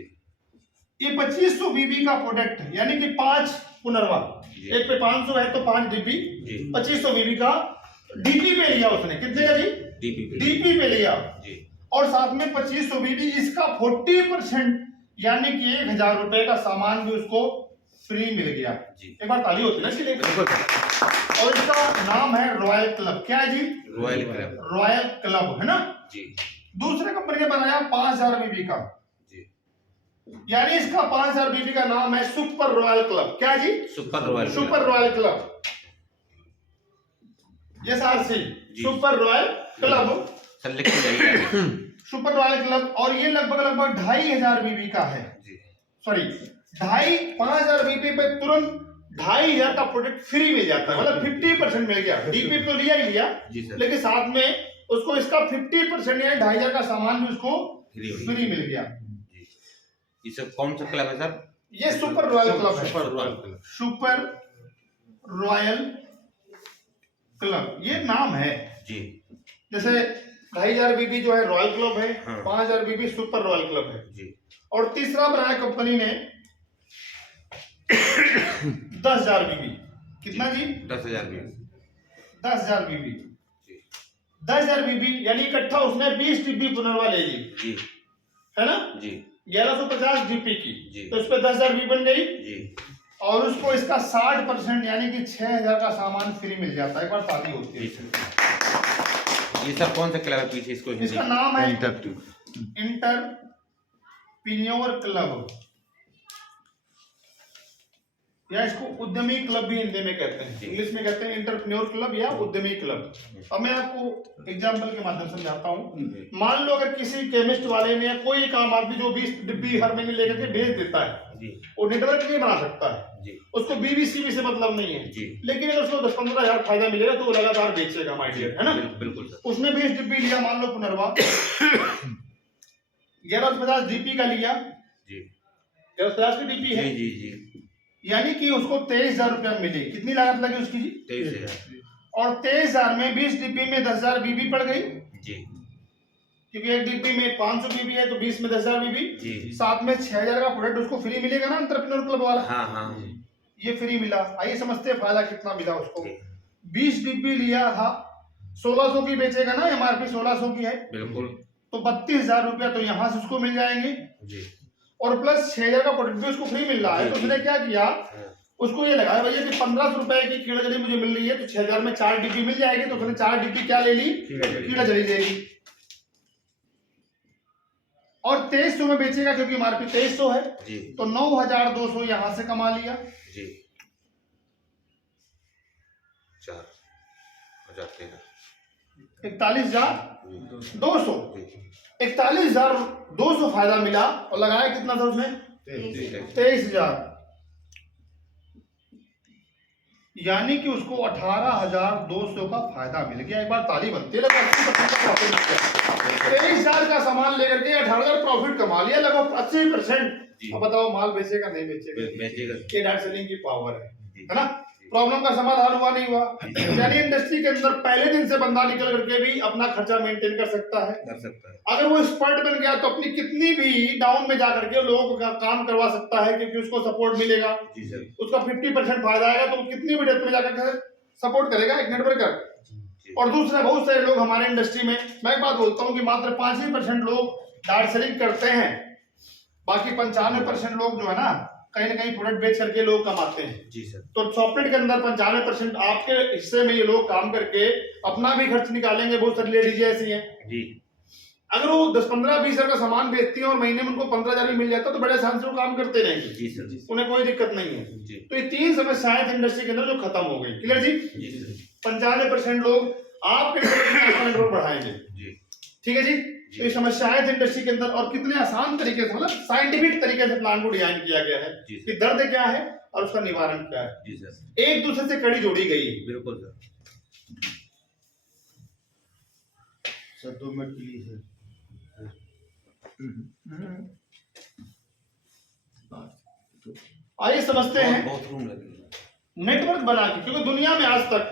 ये 2500 बीबी का प्रोडक्ट, यानी कि 5 पुनर्वा, एक पे 500 है तो 5 डीपी, 2500 बीबी का डीपी पे लिया उसने। कितने का जी? डीपी पे लिया जी। और साथ में 2500 बीबी, इसका 40% यानी कि 1000 रुपए का सामान भी उसको फ्री मिल गया जी। एक बार ताली होती है ना इसके लिए। और इसका नाम है रॉयल क्लब। क्या है जी? Royal club. रॉयल क्लब है ना जी। दूसरे कंपनी ने बनाया 5000 बीबी का जी, यानी इसका 5000 बीबी का नाम है सुपर रॉयल क्लब। क्या जी? Super royal club. ये सारसी super royal club, super royal club. और ये लगभग 2500 बीबी का है जी। सॉरी 5000 बीपी पे तुरंत 2500 का प्रोडक्ट फ्री मिल जाता है, मतलब 50% मिल गया। डीपी तो लिया ही लिया, लेकिन साथ में उसको इसका 50% यानी 2500 का सामान भी उसको फ्री मिल गया। ये सब कौन सा क्लब है सर? ये सुपर रॉयल क्लब है। सुपर रॉयल क्लब ये नाम है जी। जैसे 2500 बीबी जो है रॉयल क्लब है, 5000 बीबी सुपर रॉयल क्लब है जी। और तीसरा बनाया कंपनी ने 10,000 बीबी। कितना जी? 10,000 बीबी। 10,000 बीबी, 10,000 बीबी यानी इकट्ठा उसने 20 डीपी पुनर्वा ले ली जी, है ना जी। 1150 डीपी की जी। तो उस पर 10,000 बीबी बन गई जी। और उसको इसका 60% यानी कि 6,000 का सामान फ्री मिल जाता है। एक बार ताली होती है। ये सर कौन सा क्लब है पीछे? इसका नाम है इंटरप्रेन्योर क्लब। या इसको उद्यमी क्लब भी हिंदी में कहते हैं, इंग्लिश में कहते हैं एंटरप्रेन्योर क्लब या उद्यमी क्लब। अब मैं आपको एग्जांपल के माध्यम से समझाता हूँ। मान लो अगर किसी केमिस्ट वाले ने या कोई एक आम आदमी जो 20 डिब्बी हर महीने लेकर के भेज देता है, वो नेटवर्क नहीं बना सकता है, उसको बीबीसीबी से मतलब नहीं है, लेकिन अगर उसको 10-15 हजार फायदा मिलेगा तो वो लगातार बेचेगा, माय डियर, है ना। बिल्कुल। उसने 20 डिब्बी लिया, मान लो पुनर्वा 1150 डीपी का लिया, 1150 की डीपी है, यानी कि उसको 23,000 रुपया मिले। कितनी लागत लगी उसकी जी? 23,000। और 23,000 में 20 डिब्बी में 10,000 बीबी पड़ गई जी, क्योंकि एक डिब्बी में 500 बीबी है तो 20 में 10,000 बीबी, साथ में 6,000 का प्रोडक्ट उसको फ्री मिलेगा ना एंटरप्रेन्योर क्लब वाला। हाँ। ये फ्री मिला। आइए समझते हैं फायदा कितना मिला उसको। 20 डिब्बी लिया था, 1600 की बेचेगा ना, एमआरपी 1600 की है, बिल्कुल, तो 32,000 रुपया तो यहाँ से उसको मिल जाएंगे जी, और प्लस 6,000 का प्रोडक्ट भी उसको फ्री मिल रहा है। तो उसने क्या किया, उसको ये लगाया भैया कि 1500 रुपए की कीड़ा जली मुझे मिल रही है तो 6,000 में 4 डिब्बी मिल जाएगी, तो उसने 4 डिब्बी क्या ले ली, कीड़ा जली ले ली, और 2300 में बेचेगा क्योंकि एमआरपी 2300 है जी, तो 9,200 यहां से कमा लिया जी, 41,200 41,200 फायदा मिला, और लगाया कितना था उसने, 23,000, यानी कि उसको 18,200 का फायदा मिल गया। एक बार ताली बनती है, लगभग 80% का प्रॉफिट मिल गया। 23,000 का सामान लेकर के 18,000 प्रॉफिट कमा लिया, लगभग 80%। अब बताओ माल बेचेगा नहीं बेचेगा? ये डायरेक्ट सेलिंग की पावर है ना। प्रॉब्लम का समाधान हुआ नहीं हुआ? यानी इंडस्ट्री के अंदर पहले दिन से बंदा निकल करके भी अपना खर्चा मेंटेन कर सकता है। अगर वो एक्सपर्ट बन गया तो अपनी कितनी भी डाउन में जाकर के लोगों का काम करवा सकता है, क्योंकि उसको सपोर्ट मिलेगा, उसका 50% फायदा आएगा, तो वो कितनी भी डेप्थ में जाकर के सपोर्ट करेगा एक नेटवर्कर। और दूसरा, बहुत सारे लोग हमारे इंडस्ट्री में, मैं एक बात बोलता हूँ कि मात्र 5% लोग डायरेक्ट सेलिंग करते हैं, बाकी 95% लोग जो है ना कहीं ना कहीं प्रोडक्ट बेच करके लोग कमाते हैं जी सर। तो सॉफ्टवेयर के अंदर 95% आपके हिस्से में ये लोग काम करके अपना भी खर्च निकालेंगे। बहुत सारी लेडीज ऐसी हैं जी, अगर वो 10-15-20 हजार का सामान बेचती है और महीने में उनको 15,000 मिल जाता है तो बड़े आसान से वो काम करते रहेंगे जी सर, उन्हें कोई दिक्कत नहीं है जी। तो ये 3 समस्याएं इंडस्ट्री के अंदर जो खत्म हो गई। क्लियर जी? 95% लोग आपके नेटवर्क बढ़ाएंगे जी, ठीक है जी। तो ये समस्याएं थी इंडस्ट्री के अंदर, और कितने आसान तरीके से, मतलब साइंटिफिक तरीके से प्लान को डिजाइन किया गया है कि दर्द क्या है और उसका निवारण क्या है जी सर। एक दूसरे से कड़ी जोड़ी गई है। बिल्कुल सर। 2 मिनट के लिए सर। आइए समझते हैं नेटवर्क बना के, क्योंकि दुनिया में आज तक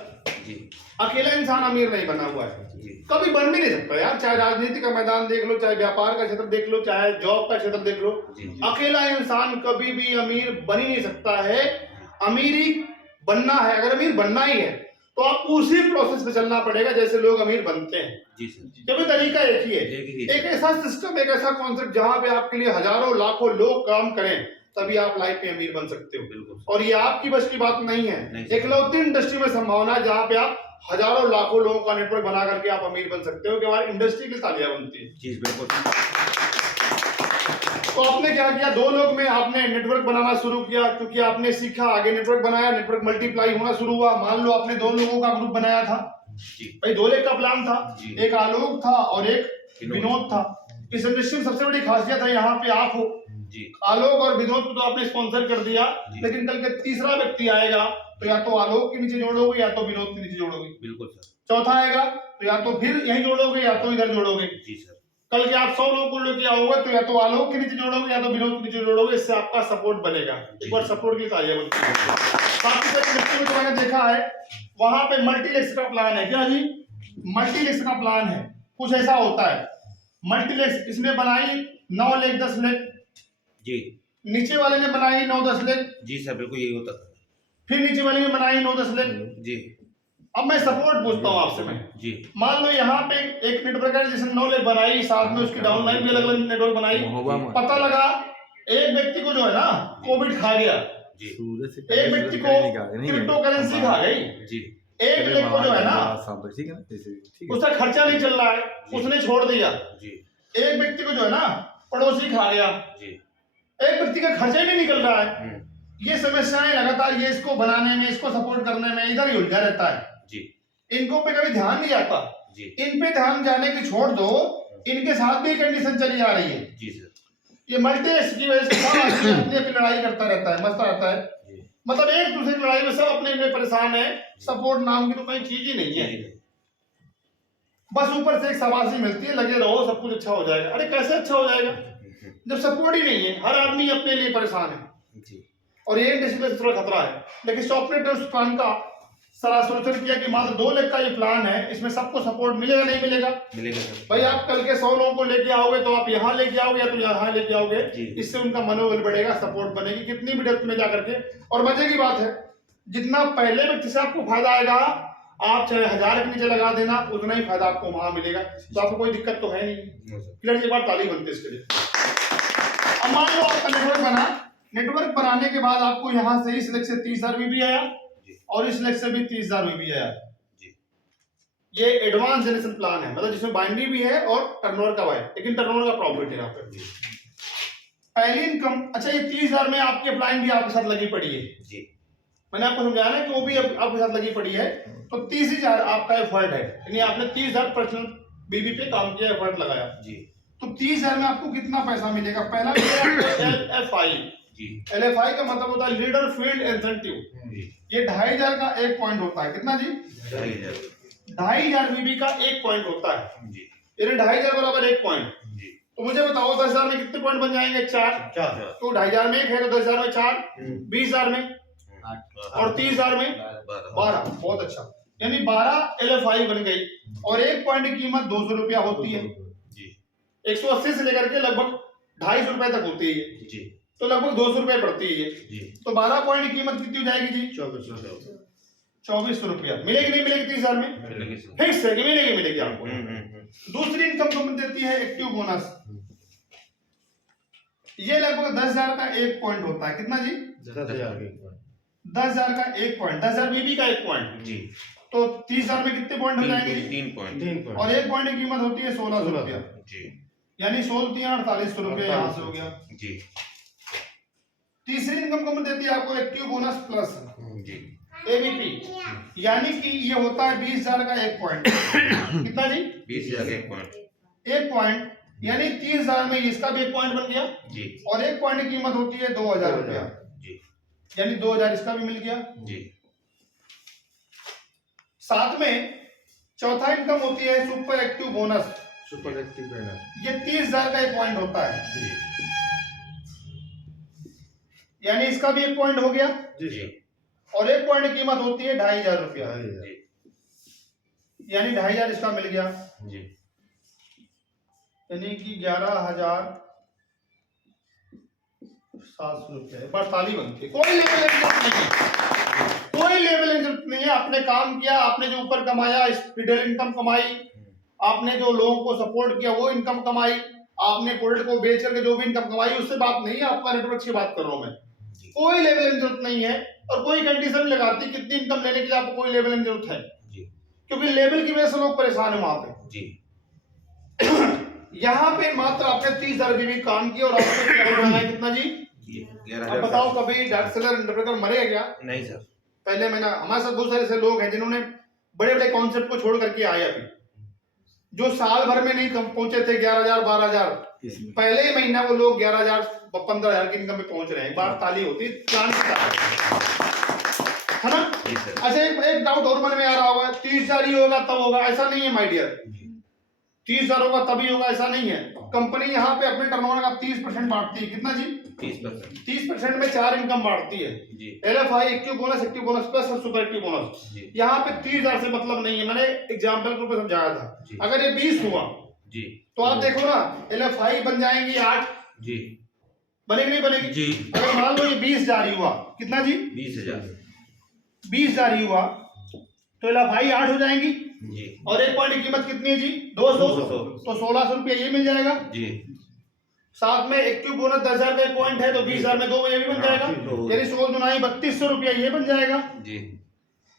अकेला इंसान अमीर नहीं बना हुआ है, कभी बन भी नहीं सकता यार। चाहे राजनीति का मैदान देख लो, चाहे व्यापार का क्षेत्र देख लो, चाहे जॉब का क्षेत्र देख लो, अकेला इंसान कभी भी अमीर बन ही नहीं सकता है। अमीरी बनना है, अगर अमीर बनना ही है तो आपको उसी प्रोसेस पे चलना पड़ेगा जैसे लोग अमीर बनते हैं जी सर। क्योंकि तरीका एक ही है, एक ऐसा सिस्टम, एक ऐसा कॉन्सेप्ट जहां पे आपके लिए हजारों लाखों लोग काम करें, तभी आप लाइफ में अमीर बन सकते हो। और ये आपकी बस की बात नहीं है, इकलौती इंडस्ट्री में संभावना है जहां पे आप हजारों लाखों लोगों का नेटवर्क बना करके आप अमीर बन सकते हो। कि हमारी इंडस्ट्री की तालियां बनती है जी, बिल्कुल। तो आपने क्या किया, 2 लोग में आपने नेटवर्क बनाना शुरू किया, क्योंकि आपने सीखा, आगे नेटवर्क बनाया, नेटवर्क मल्टीप्लाई होना शुरू हुआ। मान लो आपने 2 लोगों का ग्रुप बनाया था भाई, 2 लेग का प्लान था, एक आलोक था और एक विनोद था। इस इंडस्ट्री में सबसे बड़ी खासियत है यहाँ पे आप हो जी। आलोक और विनोद को तो आपने स्पॉन्सर कर दिया, लेकिन कल के तीसरा व्यक्ति आएगा तो या तो आलोक के नीचे जोड़ोगे या तो विनोद के नीचे जोड़ोगे। बिल्कुल सर। चौथा आएगा तो या तो फिर यहीं जोड़ोगे या तो इधर जोड़ोगे जी सर। कल के आप 100 लोगों को लेके आओगे तो या तो आलोक के नीचे जोड़ोगे या तो विनोद के नीचे जोड़ोगे, इससे आपका सपोर्ट बनेगा। एक बार सपोर्ट की तालियां बनती है। बाकी सारी जो मैंने देखा है वहां पे मल्टीलेक्स का प्लान है। क्या जी? मल्टीलेक्स का प्लान है, कुछ ऐसा होता है। मल्टीलेक्स इसने बनाई 9 लेग 10 लेग जी, नीचे वाले ने बनाई 9-10 लेग जी सर, बिल्कुल यही होता था। फिर नीचे वाले ने बनाई 9-10 लेग जी। अब मैं सपोर्ट पूछता हूँ आपसे मैं जी, मान लो यहाँ पे एक नेटवर्क है जिसने 9 लेग बनाई, साथ में उसकी डाउनलाइन भी अलग अलग नेटवर्क बनाई। पता लगा एक व्यक्ति को जो है ना कोविड खा गया जी, एक व्यक्ति को क्रिप्टो करेंसी खा गई जी, एक लेग को जो है ना उसका खर्चा नहीं चल रहा है, उसने छोड़ दिया जी। एक व्यक्ति को जो है ना पड़ोसी खा गया जी, एक व्यक्ति का खर्चा ही नहीं निकल रहा है, ये समस्याएं लगातार ये इसको बनाने में, इसको सपोर्ट करने में इधर ही उलझा रहता है जी इनको पे कभी ध्यान नहीं जाता। जी इन पे ध्यान जाने की छोड़ दो, इनके साथ भी कंडीशन चली आ रही है। जी सर ये मल्टीएस की वजह से सब आदमी अपनी अपनी लड़ाई करता रहता है, मस्ता रहता है, जी मतलब एक दूसरे की लड़ाई में सब अपने में परेशान है। सपोर्ट नाम की तो कोई चीज ही नहीं है, बस ऊपर से एक शाबाशी मिलती है, लगे रहो सब कुछ अच्छा हो जाएगा। अरे कैसे अच्छा हो जाएगा जब सपोर्ट ही नहीं है, हर आदमी अपने लिए परेशान है जी और ये डिसिप्लिन से थोड़ा खतरा है। लेकिन सॉफ्टवेयर ने उस प्लान का सारा सोल्यूशन किया कि मात्र 2 लाख का ये प्लान है, इसमें सबको सपोर्ट मिलेगा नहीं मिलेगा? मिलेगा सर। भाई आप कल के 100 लोगों को लेके आओगे तो आप यहाँ लेके आओगे या तो यहाँ लेके आओगे, जी। इससे उनका मनोबल बढ़ेगा, सपोर्ट बनेगी कितनी भी डेप्थ में जा करके। और मजे की बात है, जितना पहले व्यक्ति से आपको फायदा आएगा, आप चाहे 1000 के नीचे लगा देना, उतना ही फायदा आपको वहां मिलेगा, तो आपको कोई दिक्कत तो है नहीं। क्लियर? एक बार ताली बनती है इसके लिए। अब मान लो आपका नेटवर्क बना, नेटवर्क बनाने के बाद आपको यहाँ से इस लेग से 30,000 भी आया और इस लेग से भी 30,000 भी आया। ये एडवांस जनरेशन प्लान है, मतलब जिसमें बाइनरी भी है और टर्नओवर का है, लेकिन टर्नओवर का प्रॉफिट है यहाँ पे। पहली इनकम, अच्छा ये 30,000 में आपकी अप्लाइंग भी आपके साथ लगी पड़ी है जी। मैंने आपको समझाया ना कि वो भी आपके साथ लगी पड़ी है, तो 30,000 आपका एफर्ट है, यानी आपने 30,000 पर्सनल बीबी पे काम किया, एफर्ट लगाया जी। तो 30,000 में आपको कितना पैसा मिलेगा? पहला LFI जी। LFI का मतलब होता है लीडर फील्ड इंसेंटिव। ये 2,500 का एक पॉइंट होता है। कितना जी? 2,500 बीबी का एक पॉइंट होता है जी। ये 2,500 बराबर एक पॉइंट जी। तो मुझे बताओ 10,000 में कितने पॉइंट बन जाएंगे? 4। तो 2,500 में 1 है, तो 10,000 में 4, 20,000 में 8 और 30,000 में 12। बहुत अच्छा, यानी 12 LFI बन गई और एक पॉइंट की कीमत 200 रुपया होती है जी। 180 से लेकर के लगभग 250 रुपए तक होती है जी, तो लगभग 200 रुपए पड़ती है जी। तो 12 पॉइंट की कीमत कितनी हो जाएगी जी? 2400 रुपया। मिलेगी नहीं मिलेगी? 30,000 में फिक्स है कि मिलेगी, मिलेगी आपको। दूसरी इनकम कंपनी देती है एक्टिव बोनस। ये लगभग 10,000 का एक पॉइंट होता है। कितना जी? 10,000 का एक पॉइंट, 10,000 बीबी का एक पॉइंट जी। तो 30,000 में कितने पॉइंट हो जाएंगे? 3 पॉइंट। और एक पॉइंट की कीमत होती है 1,600 रुपया जी, यानी 16,48 रुपया यहाँ से हो गया जी। तीसरी इनकम कंपनी देती है आपको एक्टिव बोनस प्लस जी, ABP, यानी कि ये होता है 20,000 का एक पॉइंट। कितना जी? 20,000 का एक पॉइंट। एक पॉइंट यानी 30,000 में इसका भी एक पॉइंट बन गया जी, और एक पॉइंट की कीमत होती है 2,000 रुपया जी, यानी 2,000 इसका भी मिल गया जी। साथ में चौथा इनकम होती है super active bonus. Super active bonus ये 30,000 का एक पॉइंट होता है जी, यानी इसका भी एक पॉइंट हो गया जी, और एक पॉइंट की कीमत होती है 2,500 रुपया, यानी 2,500 इसका मिल गया जी, यानी कि 11,700 रुपया। एक बार ताली बनती है। कोई लेवल नहीं है, कोई लेवल नहीं है। आपने काम किया, आपने जो ऊपर कमाया, फिडेल इनकम कमाई, आपने जो लोगों को सपोर्ट किया वो इनकम कमाई, आपने प्रोडक्ट को बेच करके जो भी इनकम कमाई, उससे बात नहीं है, आपका नेटवर्क की बात कर रहा हूं मैं। कोई लेवल की जरूरत नहीं है और कोई कंडीशन नहीं लगाती कितनी इनकम लेने के लिए आपको कोई लेवल की जरूरत है जी, क्योंकि लेवल की वजह से लोग परेशान है वहां पे जी। यहाँ पे मात्र आपने 30,000 बीबी काम किया और आपने लेवल बनाया कितना जी? 11,000। अब बताओ कभी डार्क सेलर इंटरप्रेटर मरेगा क्या? नहीं सर। पहले मैंने, हमारे साथ बहुत सारे ऐसे लोग हैं जिन्होंने बड़े बड़े कॉन्सेप्ट को छोड़ करके आए, अभी जो साल भर में नहीं पहुंचे थे 11,000 12,000, पहले ही महीना वो लोग 11,000 15,000 की इनकम पे पहुंच रहे हैं। बार ताली होती है ना? अच्छा एक डाउट और मन में आ रहा होगा, 30,000 ही होगा तब होगा, ऐसा नहीं है माय डियर। 30,000 होगा तभी होगा ऐसा नहीं है। कंपनी यहाँ पे अपने टर्नओवर का 30% बांटती है। कितना जी? 30% में 4 इनकम बांटती है जी। LFI, एक्टिव बोनस प्लस और सुपर एक्टिव बोनस। यहाँ पे 30,000 से मतलब नहीं है, मैंने एग्जाम्पल के रूप में समझाया था। अगर ये 20 हुआ जी, तो आप देखो ना, LFI बन जाएंगी 8 जी, बनेगी नहीं बनेगी जी। अगर मान लो ये 20,000 हुआ, कितना जी? 20,000 हुआ तो LFI 8 हो जाएंगी जी, और एक पॉइंट की कीमत कितनी है जी? 200। तो 1,600 रुपया ये मिल जाएगा जी। साथ में एक्टिव बोनस 10,000 का एक पॉइंट है, तो 20,000 में 2 ये भी बन जाएगा, यानी 16 दुनाई 3,200 रुपया ये बन जाएगा जी।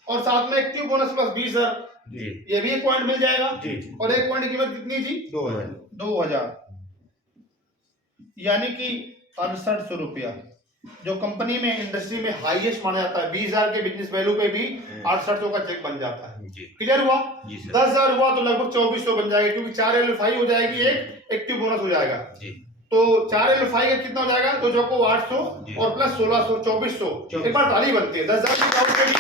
और साथ में एक्टिव बोनस प्लस 20,000 जी, ये भी एक पॉइंट मिल जाएगा जी। और एक पॉइंट की कीमत कितनी जी? 2,000, यानी कि 6,800 रुपया। जो कंपनी में इंडस्ट्री में हाईएस्ट माना जाता है, 20,000 के बिजनेस वैल्यू पे भी 6800 का चेक बन जाता है। जी क्लियर हुआ? जी सर 10,000 हुआ तो लगभग 2400 बन जाएगा, क्योंकि 4 LFI हो जाएगी, एक एक्टिव बोनस हो जाएगा। जी तो 4 LFI का कितना हो जाएगा? तो जो को 800 और प्लस 1600 2400, एक बार ताली बनती है। 10,000 की पेआउट पे भी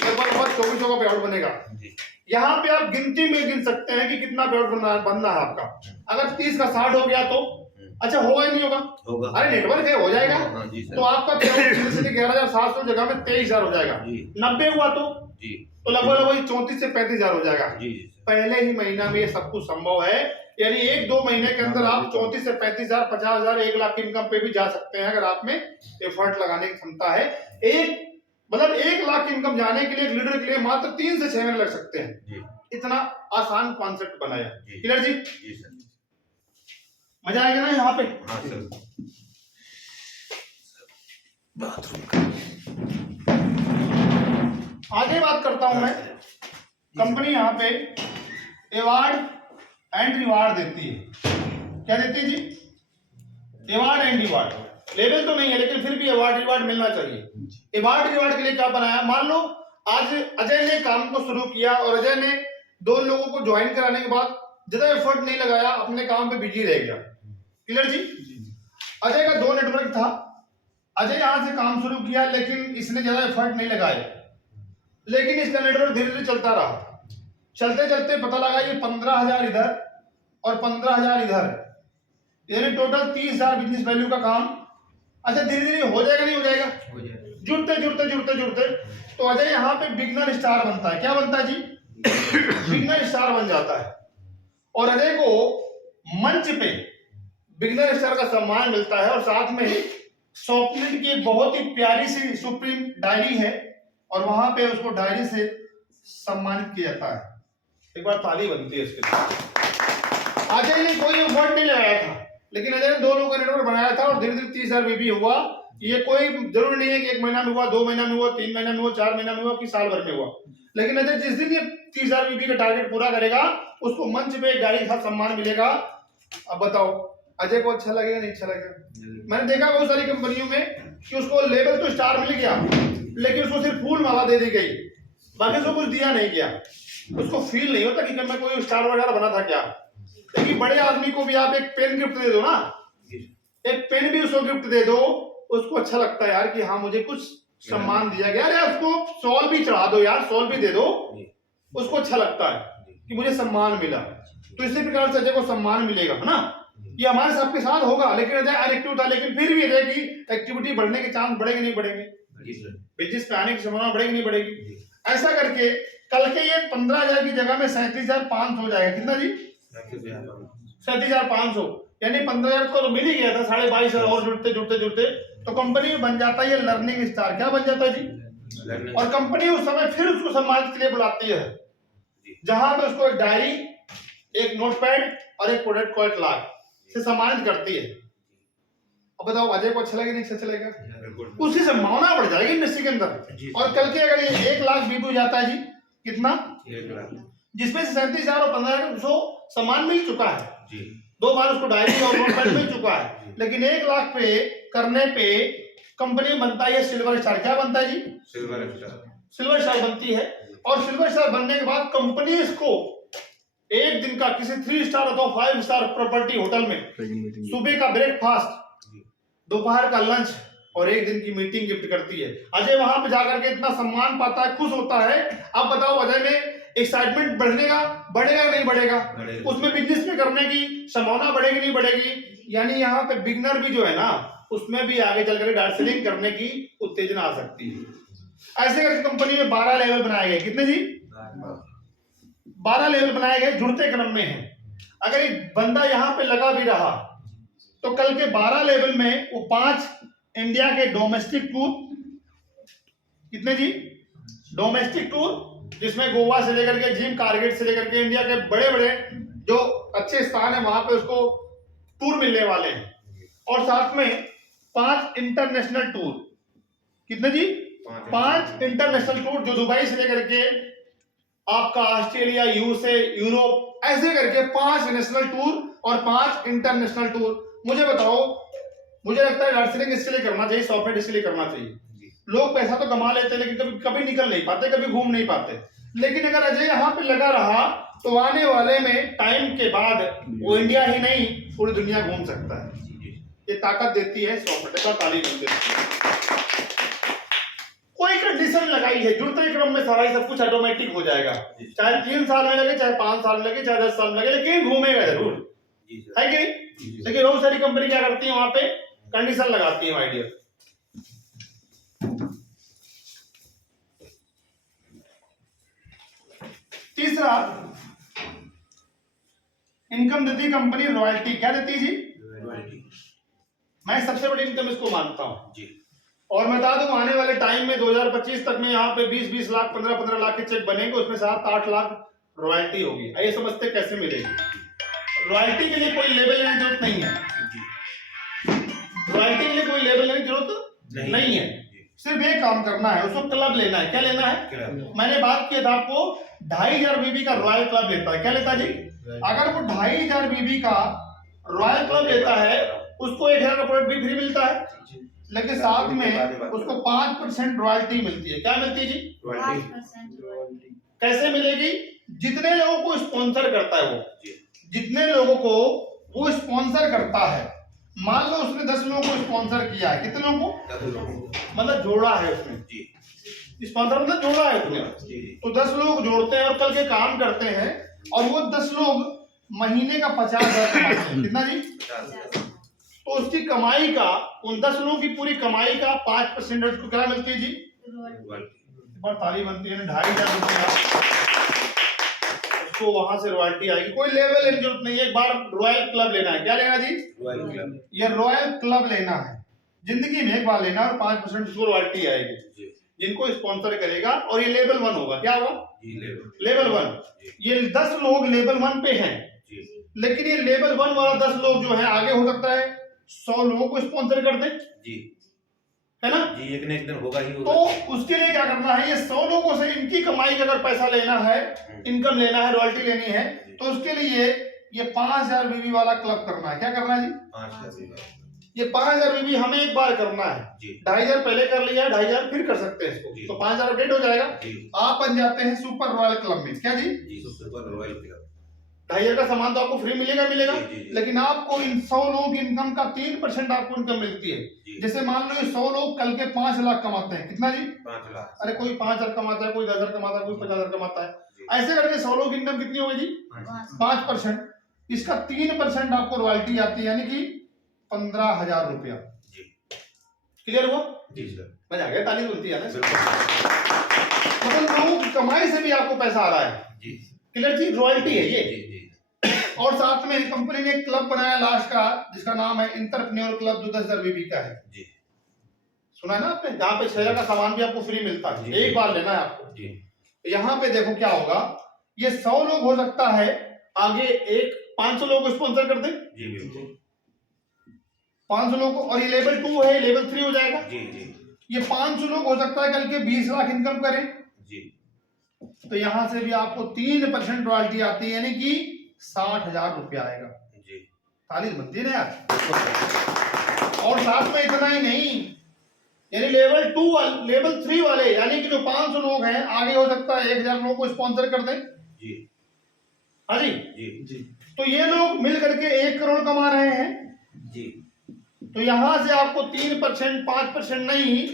लगभग 2400 का पेआउट बनेगा। जी यहाँ पे आप गिनती में गिन सकते हैं कि कितना पेआउट बनना है आपका। अगर 30 का 60 हो गया तो अच्छा होगा ही नहीं होगा? होगा। अरे नेटवर्क है, हो जाएगा। हाँ जी सर तो आपका 11,700 जगह में 23,000 हो जाएगा। जी 90 हुआ तो जी लगभग वही 34 से 35,000 हो जाएगा। जी जी सर पहले ही महीना में ये सब कुछ संभव है। यानी 1-2 महीने के अंदर आप 34 से 35,000, 50,000, 1 लाख की इनकम पे भी जा सकते हैं, अगर आप में एफर्ट लगाने की क्षमता है। एक मतलब 1 लाख की इनकम जाने के लिए एक लीडर के लिए मात्र 3 से 6 महीने लग सकते हैं। जी इतना आसान कॉन्सेप्ट बनाया। जी क्लियर जी? जी सर मजा आएगा ना यहाँ पे? हाँ सर आगे बात करता हूं मैं। कंपनी यहाँ पे अवार्ड एंड रिवार्ड देती है। क्या देती है जी? Award and reward. लेवल तो नहीं है, लेकिन फिर भी अवार्ड रिवार्ड मिलना चाहिए। अवार्ड रिवार्ड के लिए क्या बनाया? मान लो आज अजय ने काम को शुरू किया और अजय ने 2 लोगों को ज्वाइन कराने के बाद ज्यादा एफर्ट नहीं लगाया, अपने काम पे बिजी रह गया। क्लियर जी? अजय का 2 नेटवर्क था। अजय यहां से काम शुरू किया, लेकिन इसने ज्यादा एफर्ट नहीं लगाया, लेकिन इसका नेटवर्क धीरे धीरे चलता रहा। चलते चलते पता लगा ये 15,000 इधर और 15,000 इधर, यानी टोटल 30,000 बिजनेस वैल्यू का काम। अच्छा धीरे धीरे हो जाएगा, नहीं हो जाएगा? हो जाएगा। जुड़ते जुड़ते जुड़ते जुड़ते तो अजय यहाँ पे बिगनर स्टार बनता है। क्या बनता है जी? बिगनर स्टार बन जाता है। और अजय को मंच पे बिगनर स्टार का सम्मान मिलता है, और साथ में सॉफ्टलिट की एक बहुत ही प्यारी सी सुप्रीम डायरी है, और वहां पे उसको डायरी से सम्मानित किया जाता है। एक बार ताली बनती है इसके लिए। अजय ने कोई वर्ड नहीं लगाया था, लेकिन अजय ने 2 लोगों का नेटवर्क बनाया था, और धीरे धीरे 30,000 बीबी हुआ। ये कोई जरूरी नहीं है कि 1 महीना में हुआ, 2 महीना में हुआ, 3 महीना में हुआ, 4 महीना में हुआ, कि साल भर में हुआ। लेकिन अजय जिस दिन ये 30,000 बीबी का टारगेट पूरा करेगा, उसको मंच पे एक डायरी के साथ सम्मान मिलेगा। अब बताओ अजय को अच्छा लगेगा, नहीं अच्छा लगेगा? मैंने देखा बहुत सारी कंपनियों में कि उसको लेवल तो स्टार मिल गया, लेकिन उसको सिर्फ फूल माला दे दी गई, बाकी उसको कुछ दिया नहीं गया। उसको फील नहीं होता कि मैं कोई स्टार वगैरह बना था क्या। लेकिन बड़े आदमी को भी आप एक पेन गिफ्ट दे दो ना, एक पेन भी उसको गिफ्ट दे दो, उसको अच्छा लगता है यार कि हाँ मुझे कुछ सम्मान दिया गया। यार उसको शॉल भी चढ़ा दो, यार शॉल भी दे दो, उसको अच्छा लगता है कि मुझे सम्मान मिला। तो इसी प्रकार से अजय को सम्मान मिलेगा, है ना? ये हमारे सबके साथ होगा। लेकिन अजय अनएक्टिव था, लेकिन फिर भी अजय की एक्टिविटी बढ़ने के चांस बढ़ेंगे नहीं बढ़ेंगे? बिजनेस पे आने की संभावना बढ़ेगी नहीं बढ़ेगी? ऐसा करके कल के ये 15,000 की जगह में 37,500 हो जाएगा। कितना जी? 37,500, यानी 15,000 को तो मिल ही गया था, 22,500 और जुड़ते जुड़ते जुड़ते तो कंपनी में बन जाता है ये लर्निंग स्टार। क्या बन जाता है जी? और कंपनी उस समय फिर उसको सम्मानित के लिए बुलाती है, जहां पे उसको एक डायरी, एक नोटपैड और एक प्रोडक्ट को 1 लाख से सम्मानित करती है। अब बताओ अजय को अच्छा लगेगा, नहीं अच्छा लगेगा? उसकी संभावना बढ़ जाएगी इंडस्ट्री के अंदर। और कल के अगर ये 1 लाख बीबी हो जाता है जी, कितना? 1 लाख, जिसमें से 37,000 और 15,000 सम्मान मिल चुका है जी 2 बार उसको डायरी और नोटपैड मिल चुका है। लेकिन 1 लाख पे करने पे कंपनी बनता है सिल्वर स्टार। क्या बनता है जी? सिल्वर स्टार बनती है। और सिल्वर स्टार बनने के बाद कंपनी इसको एक दिन का किसी 3 स्टार अथवा 5 स्टार प्रॉपर्टी होटल में सुबह का ब्रेकफास्ट, दोपहर का लंच और 1 दिन की मीटिंग गिफ्ट करती है। अजय वहां पे जाकर के इतना सम्मान पाता है, खुश होता है। अब बताओ अजय में एक्साइटमेंट बढ़ेगा नहीं बढ़ेगा? उसमें बिजनेस में करने की संभावना बढ़ेगी नहीं बढ़ेगी? यानी यहाँ पे बिगनर भी जो है ना, उसमें भी आगे चल कर डायरेक्ट सेलिंग करने की उत्तेजना आ सकती है। ऐसे करके कंपनी में 12 लेवल बनाए गए। कितने जी? 12 लेवल बनाए गए, जुड़ते क्रम में है। अगर एक बंदा यहाँ पे लगा भी रहा तो कल के 12 लेवल में वो 5 इंडिया के डोमेस्टिक टूर, कितने जी? डोमेस्टिक टूर, जिसमें गोवा से लेकर के जिम कारगेट से लेकर के इंडिया के बड़े बड़े जो अच्छे स्थान है वहां पे उसको टूर मिलने वाले हैं। और साथ में 5 इंटरनेशनल टूर। कितने जी? 5 इंटरनेशनल टूर, जो दुबई से लेकर के आपका ऑस्ट्रेलिया, यूएसए, यूरोप, ऐसे करके 5 नेशनल टूर और 5 इंटरनेशनल टूर। मुझे बताओ मुझे लगता है डार्सलिंग इसके लिए करना चाहिए, सॉफ्टवेयर इसके लिए करना चाहिए। लोग पैसा तो कमा लेते हैं लेकिन कभी कभी निकल नहीं पाते, कभी घूम नहीं पाते। लेकिन अगर अजय यहाँ पे लगा रहा तो आने वाले में टाइम के बाद वो इंडिया ही नहीं पूरी दुनिया घूम सकता है। ये ताकत देती है सॉफ्टवेयर का, तारीफ होती है। कोई कंडीशन लगाई है, जुड़ते क्रम में सारा ही सब कुछ ऑटोमेटिक हो जाएगा। चाहे 3 साल में लगे, चाहे 5 साल में लगे, चाहे 10 साल में लगे, लेकिन घूमेगा जरूर, है कि नहीं? लेकिन बहुत सारी कंपनी क्या करती है, वहां पे कंडीशन लगाती है माय डियर। तीसरा इनकम देती कंपनी रॉयल्टी। क्या देती है जी? मैं सबसे बड़ी इनकम इसको मानता हूं जी। और मैं बता दूं आने वाले टाइम में 2025 तक में यहाँ पे 20-20 लाख 15-15 लाख के चेक बनेंगे, उसमें 7-8 लाख रॉयल्टी होगी। आइए समझते कैसे मिलेगी। रॉयल्टी के लिए कोई लेवल लेने की जरूरत नहीं है, रॉयल्टी के लिए कोई लेवल लेने की जरूरत नहीं है। सिर्फ एक काम करना है, उसको क्लब लेना है। क्या लेना है? मैंने बात किया था आपको, 2500 बीबी का रॉयल क्लब लेता है। क्या लेता है जी? अगर वो 2500 बीबी का रॉयल क्लब लेता है उसको 1000 का प्रोडक्ट भी फ्री मिलता है, लेकिन साथ में उसको 5% रॉयल्टी मिलती है। क्या मिलती है जी? 5% कैसे मिलेगी? जितने लोगों को स्पॉन्सर करता है वो, जितने लोगों को वो स्पॉन्सर करता है, मान लो उसने 10 लोगों को स्पॉन्सर किया है, कितने लोगों को? मतलब जोड़ा है उसने, स्पॉन्सर मतलब जोड़ा है उसने। तो 10 लोग जोड़ते हैं और कल के काम करते हैं, और वो 10 लोग महीने का 50,000 कमाते हैं। कितना जी? तो उसकी कमाई का, उन 10 लोगों की पूरी कमाई का 5% उसको क्या मिलती है जी? ताली बनती है। 2500 रुपया उसको वहां से रॉयल्टी आएगी। कोई लेवल लेने की जरूरत नहीं है, एक बार रॉयल क्लब लेना है। क्या लेना जी? Royal club. ये रॉयल क्लब लेना है, जिंदगी में एक बार लेना, और 5% उसको रॉयल्टी आएगी जिनको स्पॉन्सर करेगा। और ये लेवल 1 होगा। क्या होगा? लेवल 1। ये 10 लोग लेवल 1 पे हैं, लेकिन ये लेवल 1 वाला 10 लोग जो है आगे हो सकता है 100 लोगों को स्पॉन्सर कर दे जी, है ना जी? एक न एक दिन होगा ही होगा। तो उसके लिए क्या करना है, ये 100 लोगों से इनकी कमाई का अगर पैसा लेना है, इनकम लेना है, रॉयल्टी लेनी है, तो उसके लिए ये 5000 बीबी वाला क्लब करना है। क्या करना है जी? 5000। ये 5000 बीबी हमें एक बार करना है। 2500 पहले कर लिया, 2500 फिर कर सकते हैं इसको, तो 5000 अपडेट हो जाएगा। आप बन जाते हैं सुपर रॉयल क्लब में। क्या जी? Super royal club. 2500 का सामान तो आपको फ्री मिलेगा, लेकिन आपको इन 100 लोगों की इनकम का 3% आपको इनकम मिलती है। जैसे मान लो ये 100 लोग कल के 5 लाख कमाते हैं। कितना जी? 5 लाख। अरे कोई 5000 कमाता है, कोई 10,000 कमाता है, कोई 50,000 कमाता है। ऐसे करके 100 लोग की इनकम कितनी होगी जी? 5%। इसका 3% आपको रॉयल्टी आती है, यानी कि 15,000 रुपया। क्लियर हुआ? जी सर। मजा आ गया, ताली बोलती है ना। मतलब लोगों की कमाई से भी आपको पैसा आ रहा है जी। क्लियर जी? रॉयल्टी है ये। और साथ में कंपनी ने एक क्लब बनाया लास्ट का, जिसका नाम है एंटरप्रेन्योर क्लब, जो 10,000 बीबी का है जी। सुना है ना आपने? जहाँ पे 6,000 का सामान भी आपको फ्री मिलता है, एक बार लेना है आपको जी। यहाँ पे देखो क्या होगा, ये 100 लोग हो सकता है आगे एक 500 लोग को स्पॉन्सर कर दे जी, 500 लोग को, और ये लेवल 2 है, लेवल 3 हो जाएगा जी। ये 500 लोग हो सकता है कल के 20 लाख इनकम करें जी, तो यहाँ से भी आपको 3% रॉयल्टी आती है, यानी कि 60,000 रुपया आएगा जी। ताली बनती है ना यार। और साथ में इतना ही नहीं, यानी लेवल 2 वाले, लेवल 3 वाले, यानी कि जो 500 लोग हैं आगे हो सकता है 1000 लोगों को स्पॉन्सर कर दें जी। हाँ जी जी। तो ये लोग मिल करके 1 करोड़ कमा रहे हैं जी। तो यहां से आपको 3%, 5% नहीं,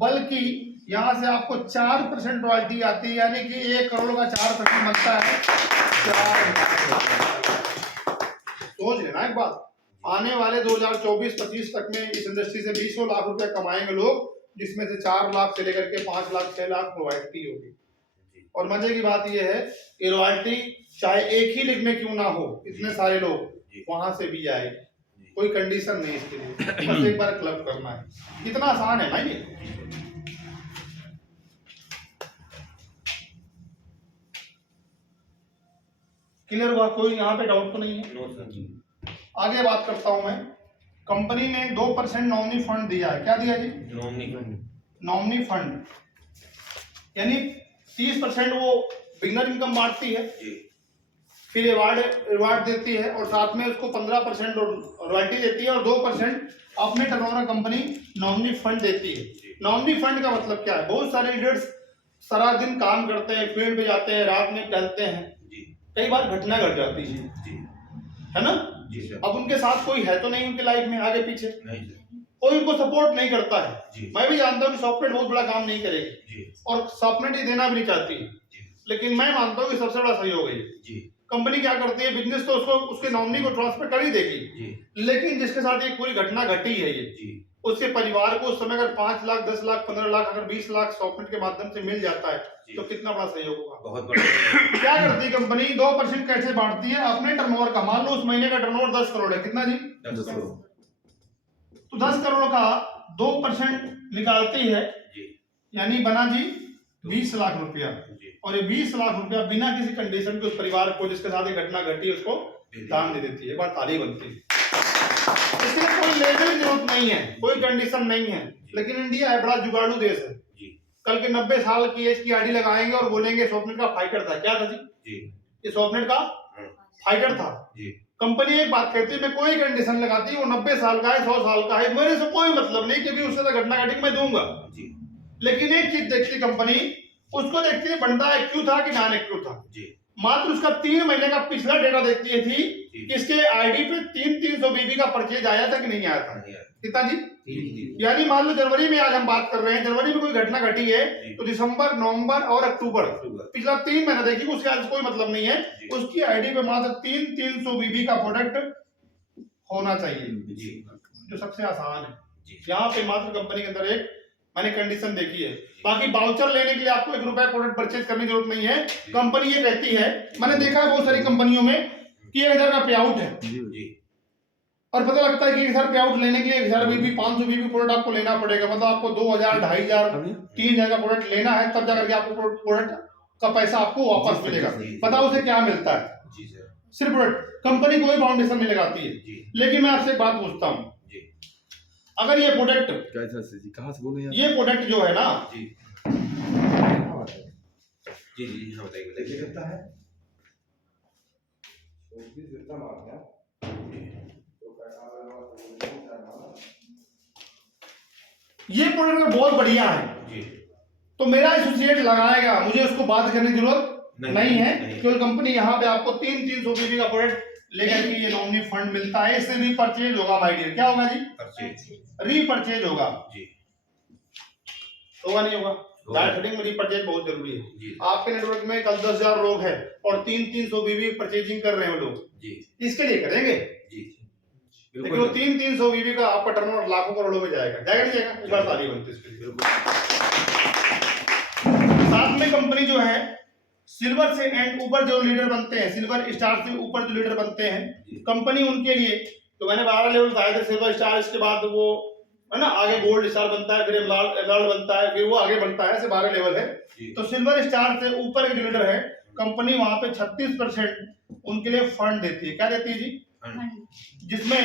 बल्कि यहां से आपको 4% रॉयल्टी आती है, यानी कि 1 करोड़ का 4% बनता है 4,000। सोच लेना एक बात, आने वाले 2024-25 तक में इस इंडस्ट्री से 200 लाख रुपया कमाएंगे लोग, जिसमें से 4 लाख से लेकर के 5 लाख 6 लाख रॉयल्टी होगी। और मजे की बात यह है कि रॉयल्टी चाहे एक ही लिख में क्यों ना हो, इतने सारे लोग वहां से भी आएगी, कोई कंडीशन नहीं इसके लिए, बस एक बार क्लब करना है। कितना आसान है भाई ये। क्लियर हुआ? कोई यहाँ पे डाउट तो नहीं है? No sir. आगे बात करता हूं मैं। कंपनी ने 2% नॉमिनी फंड दिया है। क्या दिया जी? नॉमिनी फंड, यानी 30% वो बिगनर इनकम बांटती है, फिर रिवार्ड देती है और साथ में उसको 15% रॉयल्टी देती है और 2% अपने टर्नओवर कंपनी नॉमिनी फंड देती है। नॉमिनी फंड का मतलब क्या है? बहुत सारे लीडर्स सारा दिन काम करते हैं, फील्ड पे जाते हैं, रात में टहलते हैं, कई बार घटना घट जाती है, है ना? जी सर। अब उनके साथ कोई है तो नहीं उनकी लाइफ में आगे पीछे, नहीं सर। कोई उनको सपोर्ट नहीं करता है। जी। मैं भी जानता हूँ कि सॉफ्टवेयर बहुत बड़ा काम नहीं करेगी जी और सॉफ्टवेयर ही देना भी नहीं चाहती, लेकिन मैं मानता हूँ कि सबसे बड़ा सहयोग है जी। कंपनी क्या करती है, बिजनेस तो उसको उसके नॉमिनी को ट्रांसफर कर ही देगी, जी लेकिन जिसके साथ ये पूरी घटना घटी है ये जी उसके परिवार को उस समय अगर 5 लाख 10 लाख 15 लाख अगर 20 लाख सॉफ्टवेयर के माध्यम से मिल जाता है तो कितना बड़ा सहयोग होगा। बहुत बड़ा। क्या करती है कंपनी? 2% कैसे बांटती है अपने टर्नओवर का। मान लो उस महीने का टर्नओवर 10 करोड़ है, कितना जी? 10 करोड़। तो 10 करोड़ का 2% निकालती है, यानी बना जी 20 लाख रुपया। जी और ये 20 लाख रुपया बिना किसी कंडीशन के उस परिवार को जिसके साथ ये घटना घटी उसको दान दे देती है। बात ताली बनती है। इसमें कोई लेने की जरूरत नहीं है, कोई कंडीशन नहीं है, लेकिन इंडिया है बड़ा जुगाड़ू देश है। जी कल के 90 साल की एज की आईडी लगाएंगे और बोलेंगे सॉफ्टनेट का फाइटर था। क्या था जी? जी ये सॉफ्टनेट का फाइटर था। जी कंपनी एक बात कहती है मैं कोई कंडीशन लगाती हूँ, वो 90 साल का है 100 साल का है, मेरे से कोई मतलब नहीं क्योंकि उससे तो घटना घटी मैं दूंगा। जी लेकिन एक चीज देखती कंपनी, उसको देखती है बंदा एक्टिव था कि नॉन एक्टिव था। जी मात्र उसका 3 महीने का पिछला डेटा देखती थी कि इसके आईडी पे 300 बीबी का परचेज आया था कि नहीं आया था। कितना जी? यानी मान लो जनवरी में आज हम बात कर रहे हैं, जनवरी में कोई घटना घटी है तो दिसंबर, नवंबर और अक्टूबर पिछला 3 महीना देखिए, उसके आज कोई मतलब नहीं है। उसकी आईडी पे मात्र 300 बीबी का प्रोडक्ट होना चाहिए, जो सबसे आसान है। यहाँ पे मात्र कंपनी के अंदर एक मैंने कंडीशन देखी है। बाकी बाउचर लेने के लिए आपको 1 रुपया प्रोडक्ट परचेज करने की जरूरत नहीं है। कंपनी ये कहती है, मैंने देखा है बहुत सारी कंपनियों में कि 1000 का पे आउट है और पता लगता है कि 1000 पे आउट लेने के लिए 1000 बीबी 500 बीबी प्रोडक्ट आपको लेना पड़ेगा। मतलब आपको 2000, 2500, 3000 का प्रोडक्ट लेना है तब जाकर के आपको प्रोडक्ट का पैसा आपको वापस मिलेगा। पता उसे क्या मिलता है? सिर्फ प्रोडक्ट। कंपनी कोई फाउंडेशन नहीं लगाती है। लेकिन मैं आपसे एक बात पूछता हूँ, अगर ये प्रोडक्ट कहाँ से बोल रहे हैं? ये प्रोडक्ट जो है ना जी जी जी हाँ बताइए कितना है? ये प्रोडक्ट बहुत बढ़िया है जी तो मेरा एसोसिएट लगाएगा, मुझे उसको बात करने की जरूरत नहीं है। केवल कंपनी यहाँ पे आपको 300 बीबी का प्रोडक्ट लेकर के ये नॉमिनी फंड मिलता है। इससे रीपरचेज होगा माय डियर। क्या होगा जी? रीपरचेज होगा। जी होगा नहीं होगा? डाटा सेटिंग में रीपरचेज बहुत जरूरी है। आपके नेटवर्क में कल 10,000 लोग हैं और 300 बीबी परचेजिंग कर रहे हैं लोग, इसके लिए करेंगे। लेकिन वो 300 बीबी का आपका टर्नओवर लाखों करोड़ों में जाएगा, जाएगा नहीं जाएगा? इस बार ताली बनती है इसके लिए। साथ में कंपनी जो है सिल्वर से एंड ऊपर जो लीडर बनते हैं, सिल्वर स्टार से ऊपर जो लीडर बनते हैं, कंपनी उनके लिए तो मैंने 12 लेवल बताया था। सिल्वर स्टार, इसके बाद वो है ना आगे गोल्ड स्टार बनता है, फिर एमराल्ड बनता है, फिर वो आगे बनता है, ऐसे 12 लेवल है। तो सिल्वर स्टार से ऊपर के जो लीडर है कंपनी वहां पे 36% उनके लिए फंड देती है। क्या देती है जी? जिसमें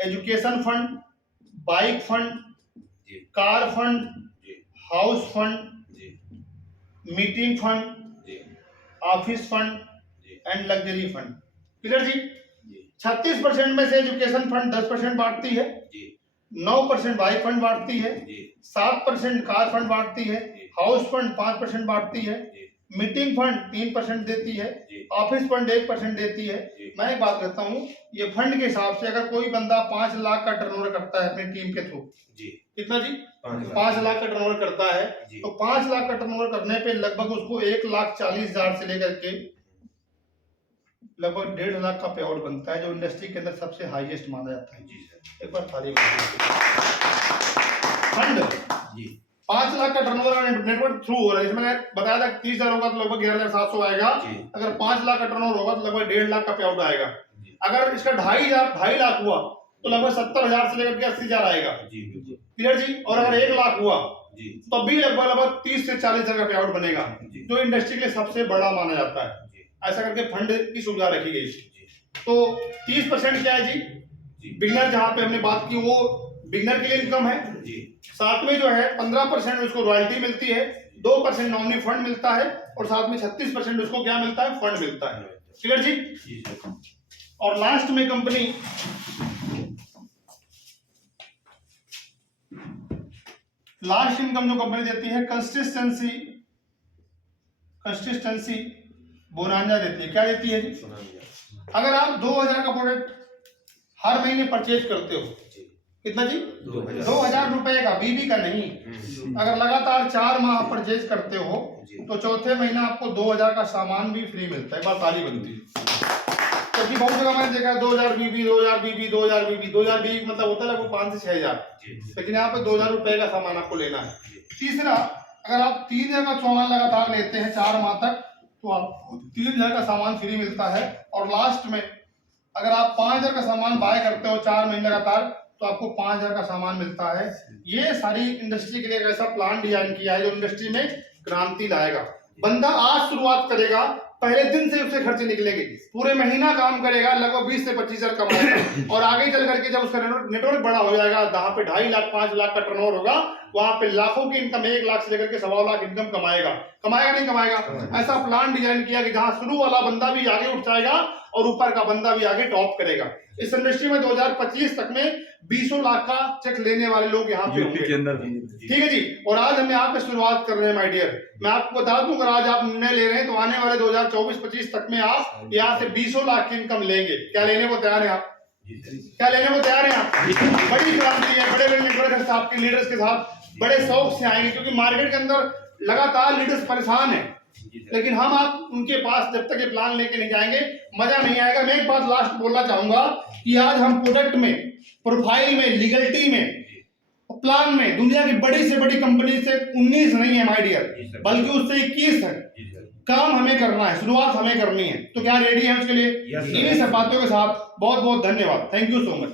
education fund, bike fund, car fund, house fund, meeting fund, office fund and luxury fund. Clear जी? 36% में से एजुकेशन फंड 10% बांटती है, 9% बाइक फंड बांटती है, 7% कार फंड बांटती है, हाउस फंड 5% बांटती है, मीटिंग फंड 3% देती है, ऑफिस फंड 1% देती है। मैं एक बात कहता हूँ, ये फंड के हिसाब से अगर कोई बंदा 5 लाख का टर्नओवर करता है अपनी टीम के थ्रू, कितना जी? 5 लाख का टर्नओवर करता है तो 5 लाख का टर्नओवर करने पे लगभग उसको 1,40,000 से लेकर के लगभग 1.5 लाख का पे आउट बनता है, जो इंडस्ट्री के अंदर सबसे हाईएस्ट माना जाता है। एक बार ताली फंड 5 लाख का टर्नओवर नेटवर्क थ्रू हो रहा है। मैंने बताया था 30,000 होगा तो लगभग 11,700 आएगा। अगर 5 लाख का टर्नओवर होगा तो लगभग 1.5 लाख का पे आउट आएगा। अगर इसका 2.5 लाख हुआ तो लगभग 70,000 से लेकर के 80,000 आएगा। क्लियर जी? और अगर 1 लाख हुआ तो भी लगभग 30 से 40,000 का पे आउट बनेगा, जो इंडस्ट्री के लिए सबसे बड़ा माना जाता है। ऐसा करके फंड की सुविधा रखी गई। तो 30% क्या है जी? बिगनर, जहां पे हमने बात की वो बिगनर के लिए इनकम है। साथ में जो है 15% उसको रॉयल्टी मिलती है, 2% नॉमिनी फंड मिलता है और साथ में 36% उसको क्या मिलता है? फंड मिलता है। क्लियर जी। जी सर। और लास्ट में कंपनी लास्ट इनकम जो कंपनी देती है कंसिस्टेंसी बोनांजा देती है। क्या देती है जी? अगर आप 2000 का प्रोडक्ट हर महीने परचेज करते हो, कितना जी? 2000 रुपए का, बीबी का नहीं। अगर लगातार 4 माह परचेज करते हो तो चौथे महीना आपको 2000 का सामान भी फ्री मिलता है। बात ताली बनती है। क्योंकि बहुत जगह मैंने देखा 2000 बीबी 2000 बीबी 2000 बीबी 2000 बीबी मतलब होता है लगभग 5 से 6000, लेकिन यहाँ पे 2000 रुपए का सामान आपको लेना है। तीसरा, अगर आप 3000 का सामान लगातार लेते हैं 4 माह तक तो आपको 3000 का सामान फ्री मिलता है। और लास्ट में अगर आप 5000 का सामान बाय करते हो 4 महीने लगातार तो आपको 5000 का सामान मिलता है। ये सारी इंडस्ट्री के लिए एक ऐसा प्लान डिजाइन किया है जो इंडस्ट्री में क्रांति लाएगा। बंदा आज शुरुआत करेगा, पहले दिन से उससे खर्चे निकलेंगे, पूरे महीना काम करेगा, लगभग 20 से 25 हजार कमाएगा। और आगे चल करके जब उसका नेटवर्क बड़ा हो जाएगा, जहाँ पे 2.5 लाख 5 लाख का टर्नओवर होगा, वहां पे लाखों की इनकम, 1 लाख से लेकर के 1.25 लाख इनकम कमाएगा। नहीं कमाएगा? ऐसा प्लान डिजाइन किया कि जहां शुरू वाला बंदा भी आगे उठ जाएगा और ऊपर का बंदा भी आगे टॉप करेगा। इस इंडस्ट्री में 2025 तक में 20 लाख का चेक लेने वाले लोग यहाँ पे यूपी के अंदर भी। ठीक है जी। और आज हम यहाँ पे शुरुआत कर रहे हैं माय डियर। मैं आपको बता दूं, अगर आज आप निर्णय ले रहे हैं तो आने वाले 2024-25 तक में आप यहाँ से 20 लाख की इनकम लेंगे। क्या लेने को तैयार है आप? क्या लेने को तैयार है आप? बड़ी क्रांति है, बड़े बड़े नेटवर्क के आपके लीडर्स के साथ बड़े शौक से आएंगे, क्योंकि मार्केट के अंदर लगातार लीडर्स परेशान है, लेकिन हम आप उनके पास जब तक ये प्लान लेके नहीं जाएंगे मजा नहीं आएगा। मैं एक बात लास्ट बोलना चाहूंगा कि आज हम प्रोडक्ट में, प्रोफाइल में, लीगलिटी में, प्लान में दुनिया की बड़ी से बड़ी कंपनी से 19 नहीं है माय डियर, बल्कि उससे 21 है। काम हमें करना है, शुरुआत हमें करनी है। तो क्या रेडी है उसके लिए? इन्हीं सब बातों के साथ बहुत बहुत धन्यवाद। Thank you so much.